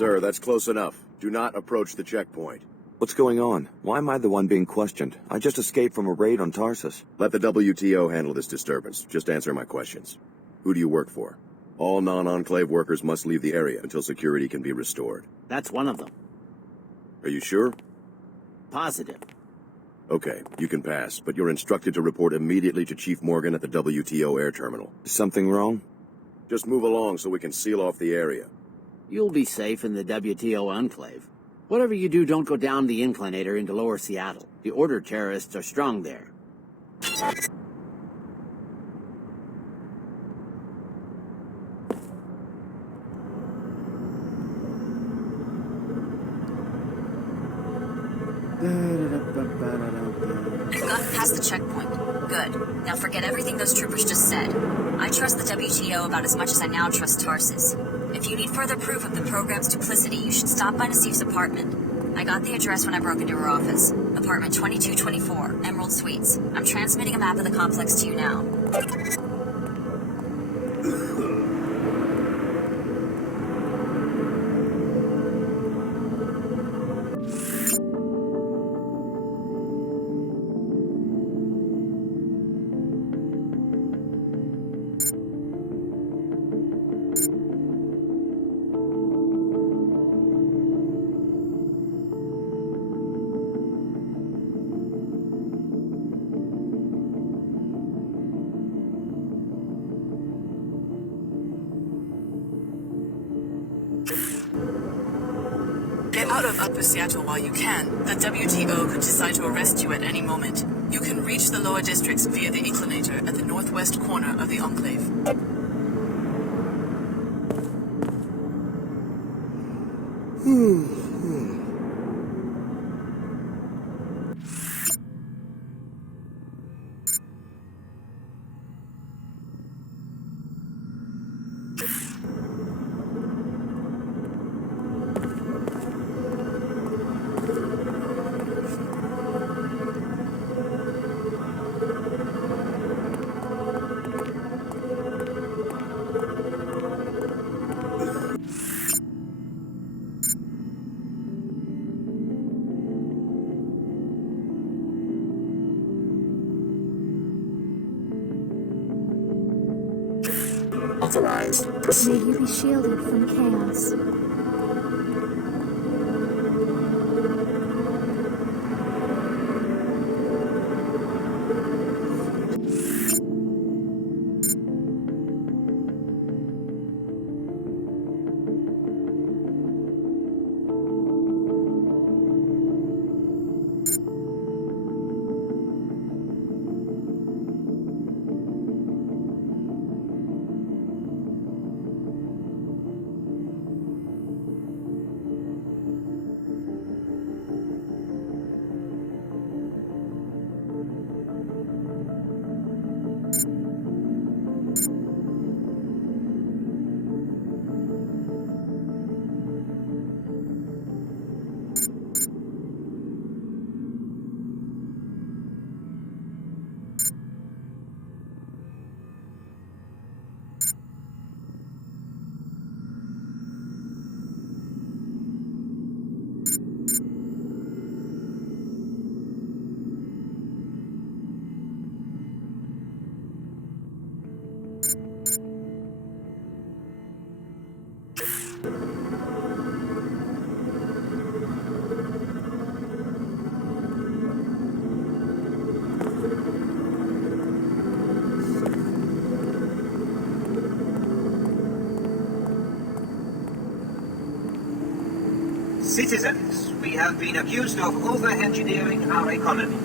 Sir, that's close enough. Do not approach the checkpoint. What's going on? Why am I the one being questioned? I just escaped from a raid on Tarsus. Let the WTO handle this disturbance. Just answer my questions. Who do you work for? All non-Enclave workers must leave the area until security can be restored. That's one of them. Are you sure? Positive. Okay, you can pass, but you're instructed to report immediately to Chief Morgan at the WTO air terminal. Is something wrong? Just move along so we can seal off the area. You'll be safe in the WTO Enclave. Whatever you do, don't go down the Inclinator into Lower Seattle. The Order terrorists are strong there. We've gotten past the checkpoint. Good. Now forget everything those troopers just said. I trust the WTO about as much as I now trust Tarsus. If you need further proof of the program's duplicity, you should stop by Nassif's apartment. I got the address when I broke into her office. Apartment 2224, Emerald Suites. I'm transmitting a map of the complex to you now. Get out of Upper Seattle while you can. The WTO could decide to arrest you at any moment. You can reach the lower districts via the Inclinator at the northwest corner of the Enclave. Authorized. May Proceed. you be shielded from chaos. Citizens, we have been accused of over-engineering our economy.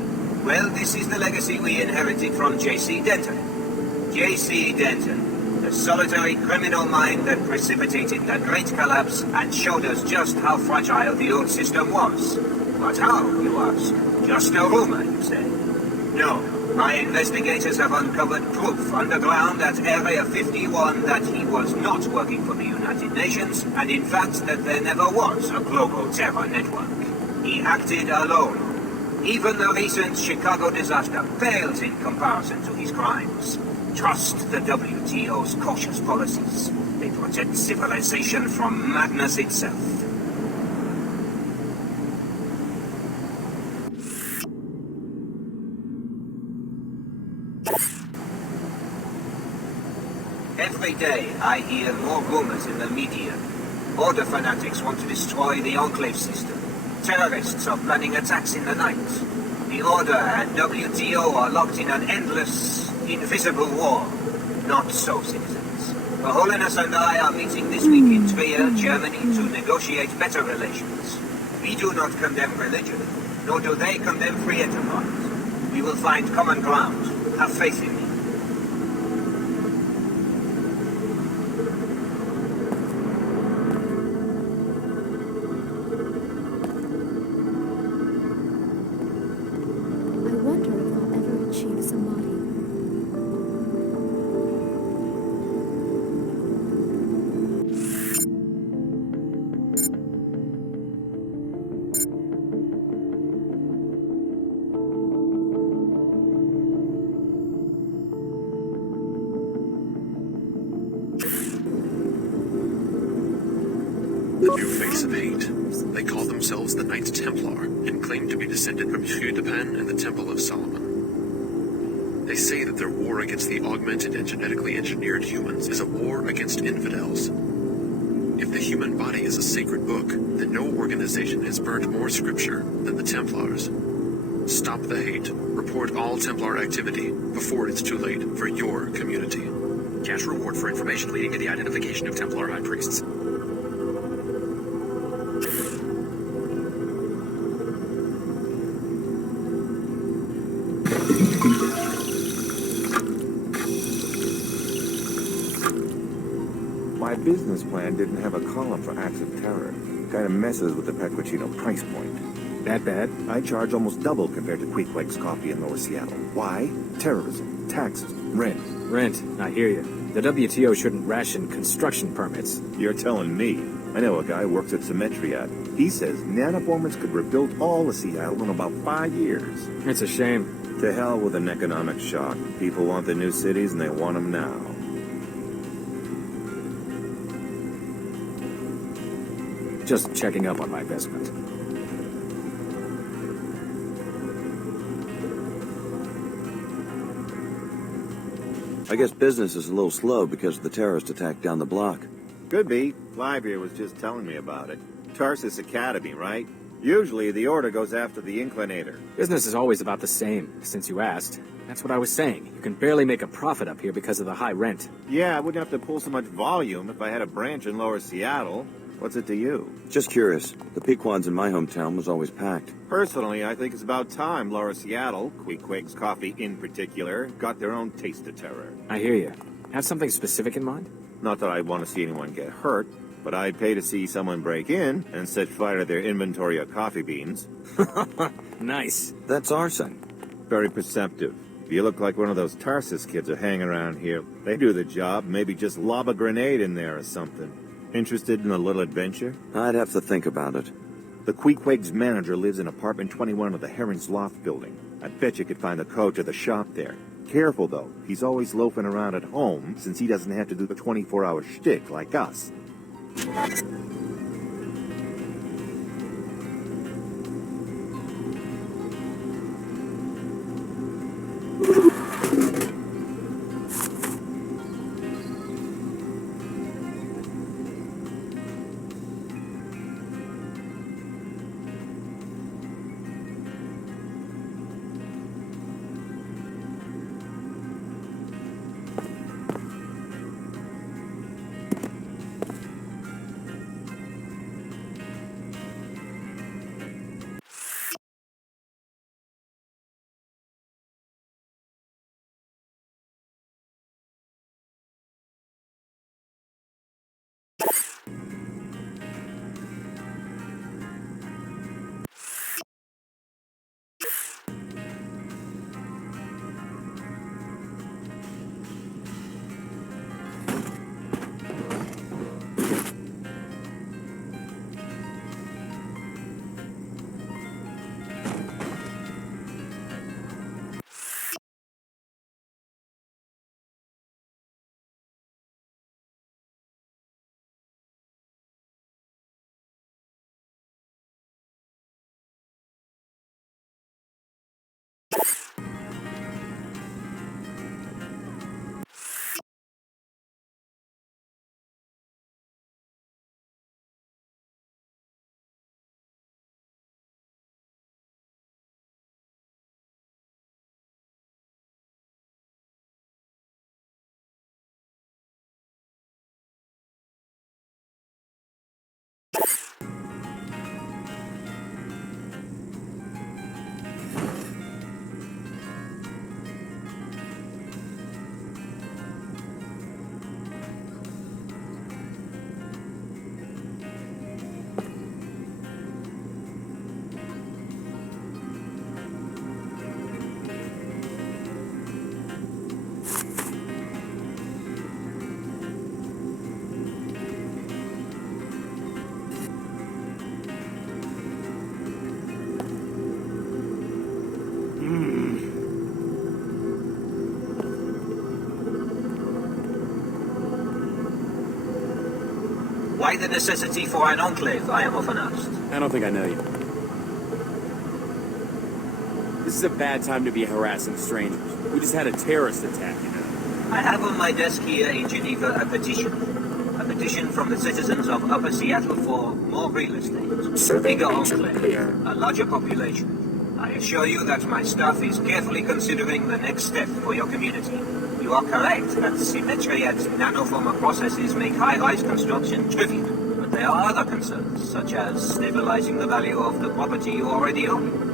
Well, this is the legacy we inherited from J.C. Denton. J.C. Denton, the solitary criminal mind that precipitated the Great Collapse and showed us just how fragile the old system was. But how, you ask? Just a rumor, you say? No. My investigators have uncovered proof underground at Area 51 that he was not working for the United Nations, and in fact that there never was a global terror network. He acted alone. Even the recent Chicago disaster pales in comparison to his crimes. Trust the WTO's cautious policies. They protect civilization from madness itself. Every day, I hear more rumors in the media. Order fanatics want to destroy the Enclave system. Terrorists are planning attacks in the night. The Order and WTO are locked in an endless, invisible war. Not so, citizens. Her Holiness and I are meeting this week in Trier, Germany, to negotiate better relations. We do not condemn religion, nor do they condemn free enterprise. We will find common ground. Have faith in me. The Knights Templar, and claim to be descended from Hugh de Pen and the Temple of Solomon. They say that their war against the augmented and genetically engineered humans is a war against infidels. If the human body is a sacred book, then no organization has burned more scripture than the Templars. Stop the hate. Report all Templar activity before it's too late for your community. Cash reward for information leading to the identification of Templar High Priests. My business plan didn't have a column for acts of terror. Kinda messes with the Pequod price point. That bad? I charge almost double compared to Queequeg's coffee in Lower Seattle. Why? Terrorism, taxes, rent. Rent, I hear you. The WTO shouldn't ration construction permits. You're telling me. I know a guy who works at Symmetriat. He says nanoformers could rebuild all of Seattle in about 5 years. It's a shame. To hell with an economic shock. People want the new cities and they want them now. Just checking up on my investment. I guess business is a little slow because of the terrorist attack down the block. Could be. Flybe here was just telling me about it. Tarsus Academy, right? Usually the Order goes after the Inclinator. Business is always about the same, since you asked. That's what I was saying. You can barely make a profit up here because of the high rent. Yeah, I wouldn't have to pull so much volume if I had a branch in Lower Seattle. What's it to you? Just curious. The Pequod's in my hometown was always packed. Personally, I think it's about time Lower Seattle, Queequeg's Coffee in particular, got their own taste of terror. I hear you. Have something specific in mind? Not that I want to see anyone get hurt, but I'd pay to see someone break in and set fire to their inventory of coffee beans. Nice. That's arson. Very perceptive. If you look like one of those Tarsus kids who hang around here, they do the job, maybe just lob a grenade in there or something. Interested in a little adventure? I'd have to think about it. The Queequeg's manager lives in apartment 21 of the Heron's Loft building. I bet you could find the code to the shop there. Careful, though. He's always loafing around at home, since he doesn't have to do the 24-hour shtick like us. Why the necessity for an enclave, I am often asked. I don't think I know you. This is a bad time to be harassing strangers. We just had a terrorist attack, you know. I have on my desk here in Geneva a petition. A petition from the citizens of Upper Seattle for more real estate, bigger enclave, a larger population. I assure you that my staff is carefully considering the next step for your community. You are correct that symmetry and nanoformer processes make high-rise construction trivial. But there are other concerns, such as stabilizing the value of the property you already own.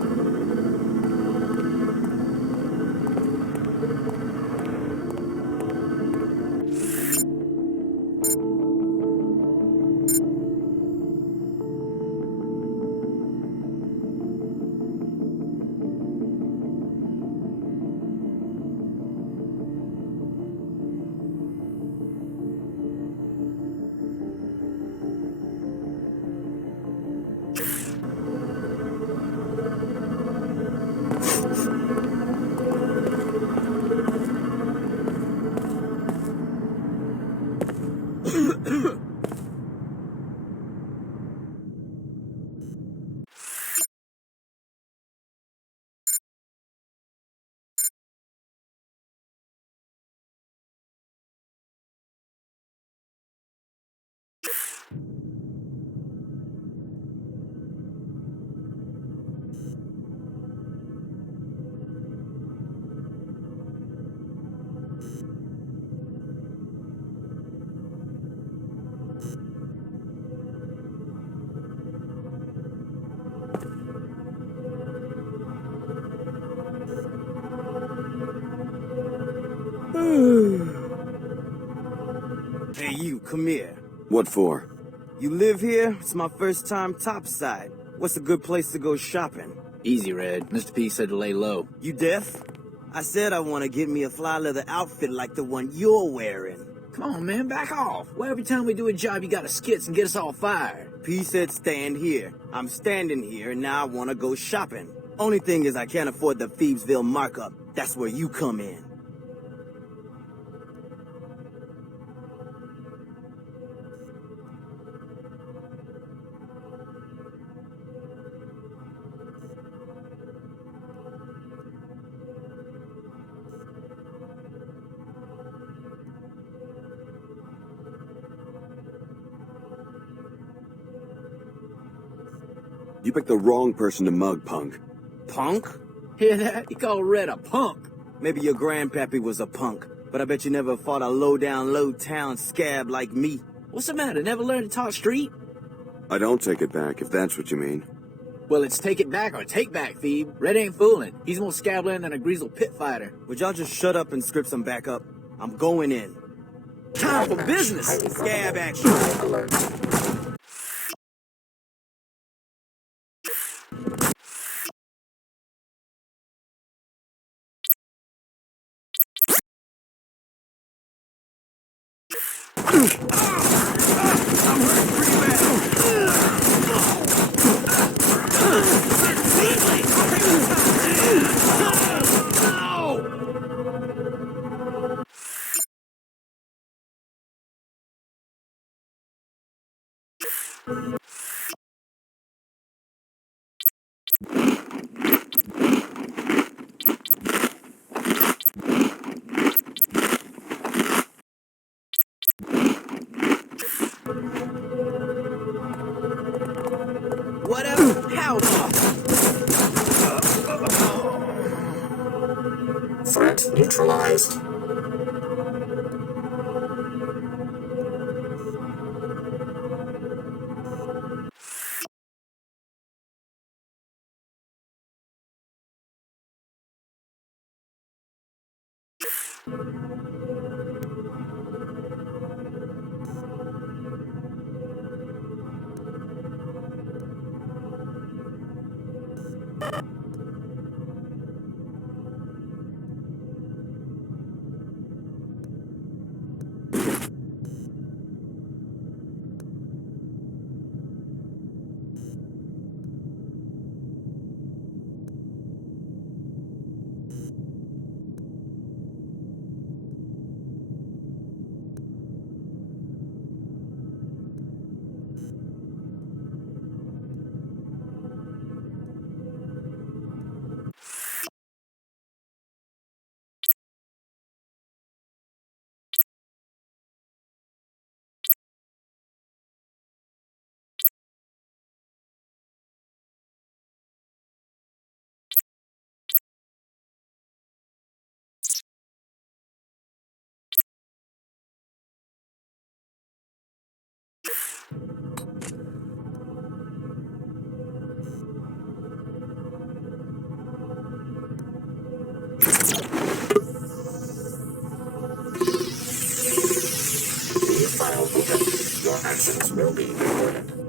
Hey, you, come here. What for? You live here? It's my first time topside. What's a good place to go shopping? Easy, Red. Mr. P said to lay low. You deaf? I said I want to get me a fly leather outfit like the one you're wearing. Come on, man, back off. Why every time we do a job, you gotta skits and get us all fired? P said stand here. I'm standing here, and now I want to go shopping. Only thing is I can't afford the Phoebesville markup. That's where you come in. You picked the wrong person to mug, punk. Punk? Hear that? He called Red a punk. Maybe your grandpappy was a punk, but I bet you never fought a low-down, low-town scab like me. What's the matter? Never learned to talk street? I don't take it back, if that's what you mean. Well, it's take it back or take back, Phoebe. Red ain't fooling. He's more scabland than a greasel pit fighter. Would y'all just shut up and script some backup? I'm going in. Time for business! Scab action! Whatever. How? Threat neutralized. file detected. Your actions will be recorded.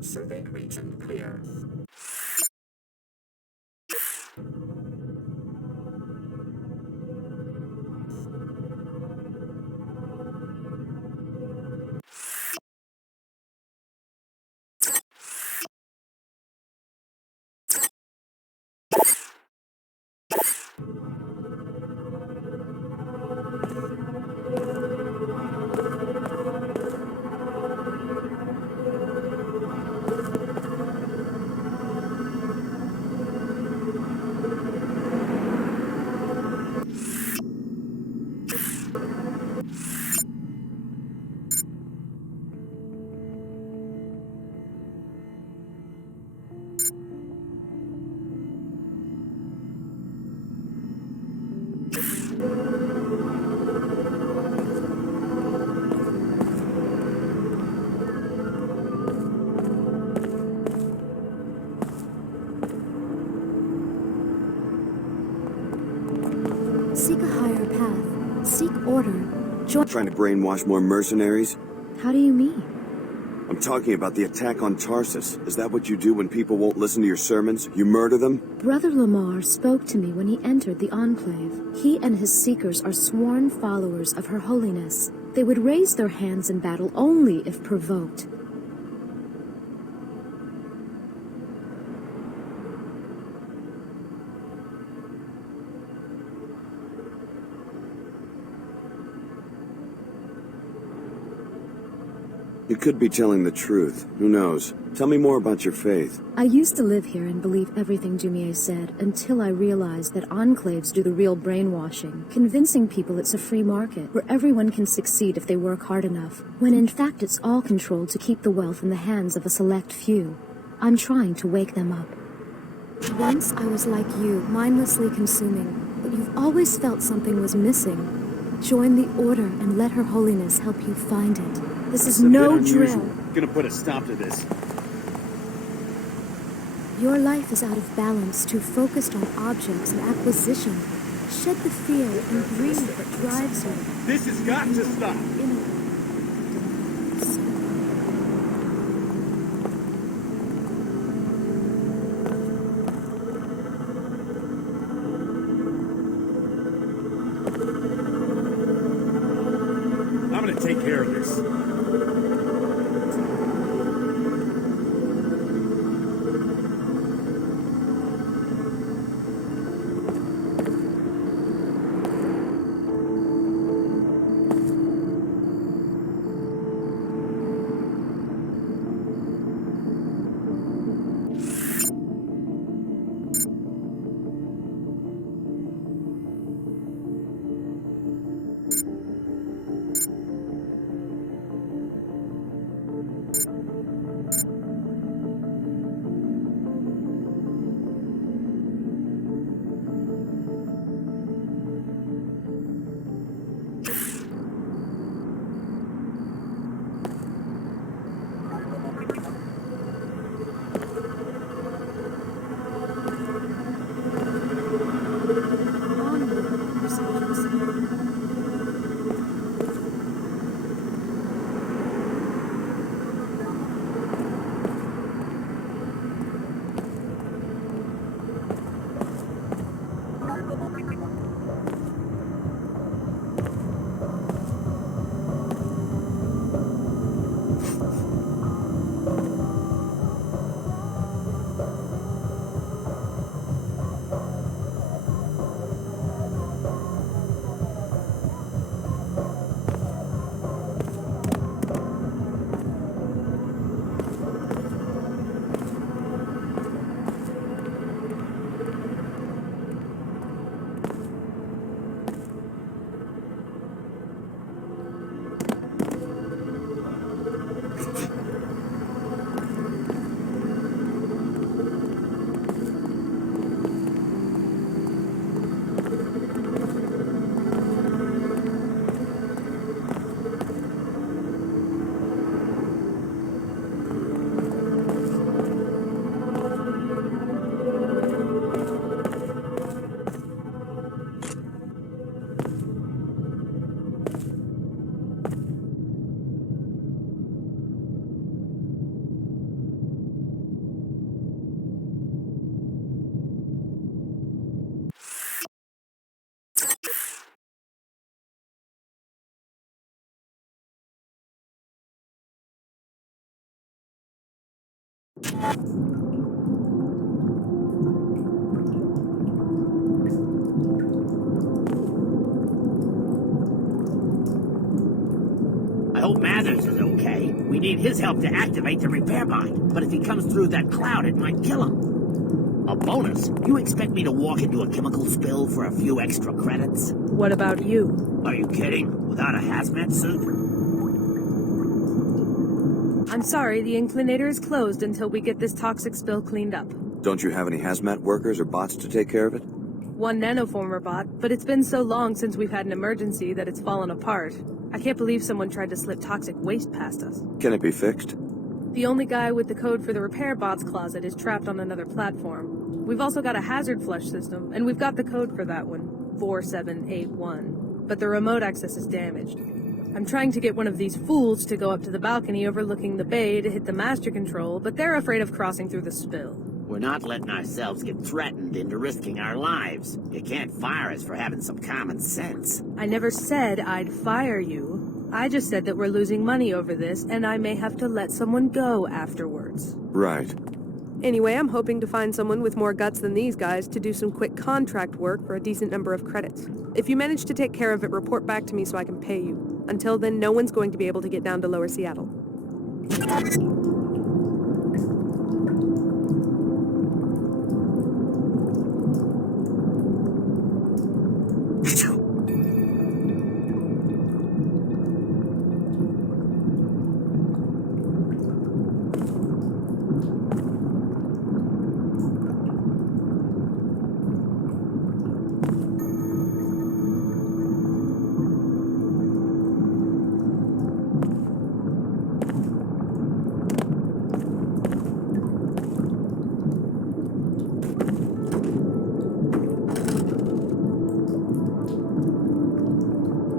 Survey region clear. Seek a higher path. Seek order. Trying to brainwash more mercenaries? How do you mean? I'm talking about the attack on Tarsus. Is that what you do when people won't listen to your sermons? You murder them? Brother Lamar spoke to me when he entered the Enclave. He and his seekers are sworn followers of Her Holiness. They would raise their hands in battle only if provoked. You could be telling the truth. Who knows? Tell me more about your faith. I used to live here and believe everything Dumier said until I realized that enclaves do the real brainwashing, convincing people it's a free market where everyone can succeed if they work hard enough, when in fact it's all controlled to keep the wealth in the hands of a select few. I'm trying to wake them up. Once I was like you, mindlessly consuming, but you've always felt something was missing. Join the Order and let Her Holiness help you find it. This is no drill. Gonna put a stop to this. Your life is out of balance, too focused on objects and acquisition. Shed the fear and breathe that drives you. This has got to stop. I'm gonna take care of this. I hope Mathers is okay. We need his help to activate the repair bot. But if he comes through that cloud, it might kill him. A bonus? You expect me to walk into a chemical spill for a few extra credits? What about you? Are you kidding? Without a hazmat suit? I'm sorry, the Inclinator is closed until we get this toxic spill cleaned up. Don't you have any hazmat workers or bots to take care of it? One nanoformer bot, but it's been so long since we've had an emergency that it's fallen apart. I can't believe someone tried to slip toxic waste past us. Can it be fixed? The only guy with the code for the repair bot's closet is trapped on another platform. We've also got a hazard flush system, and we've got the code for that one, 4781. But the remote access is damaged. I'm trying to get one of these fools to go up to the balcony overlooking the bay to hit the master control, but they're afraid of crossing through the spill. We're not letting ourselves get threatened into risking our lives. You can't fire us for having some common sense. I never said I'd fire you. I just said that we're losing money over this, and I may have to let someone go afterwards. Right. Anyway, I'm hoping to find someone with more guts than these guys to do some quick contract work for a decent number of credits. If you manage to take care of it, report back to me so I can pay you. Until then, no one's going to be able to get down to Lower Seattle.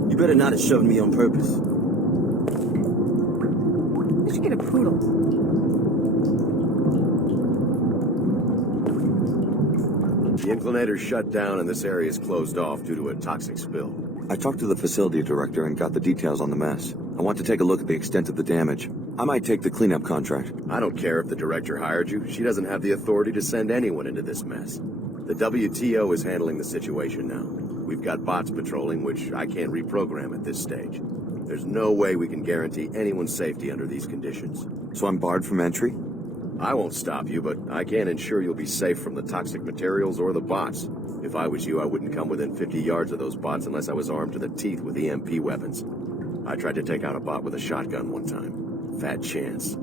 You better not have shoved me on purpose. You should get a poodle. The Inclinator's shut down and this area is closed off due to a toxic spill. I talked to the facility director and got the details on the mess. I want to take a look at the extent of the damage. I might take the cleanup contract. I don't care if the director hired you. She doesn't have the authority to send anyone into this mess. The WTO is handling the situation now. We've got bots patrolling, which I can't reprogram at this stage. There's no way we can guarantee anyone's safety under these conditions. So I'm barred from entry? I won't stop you, but I can't ensure you'll be safe from the toxic materials or the bots. If I was you, I wouldn't come within 50 yards of those bots unless I was armed to the teeth with EMP weapons. I tried to take out a bot with a shotgun one time. Fat chance.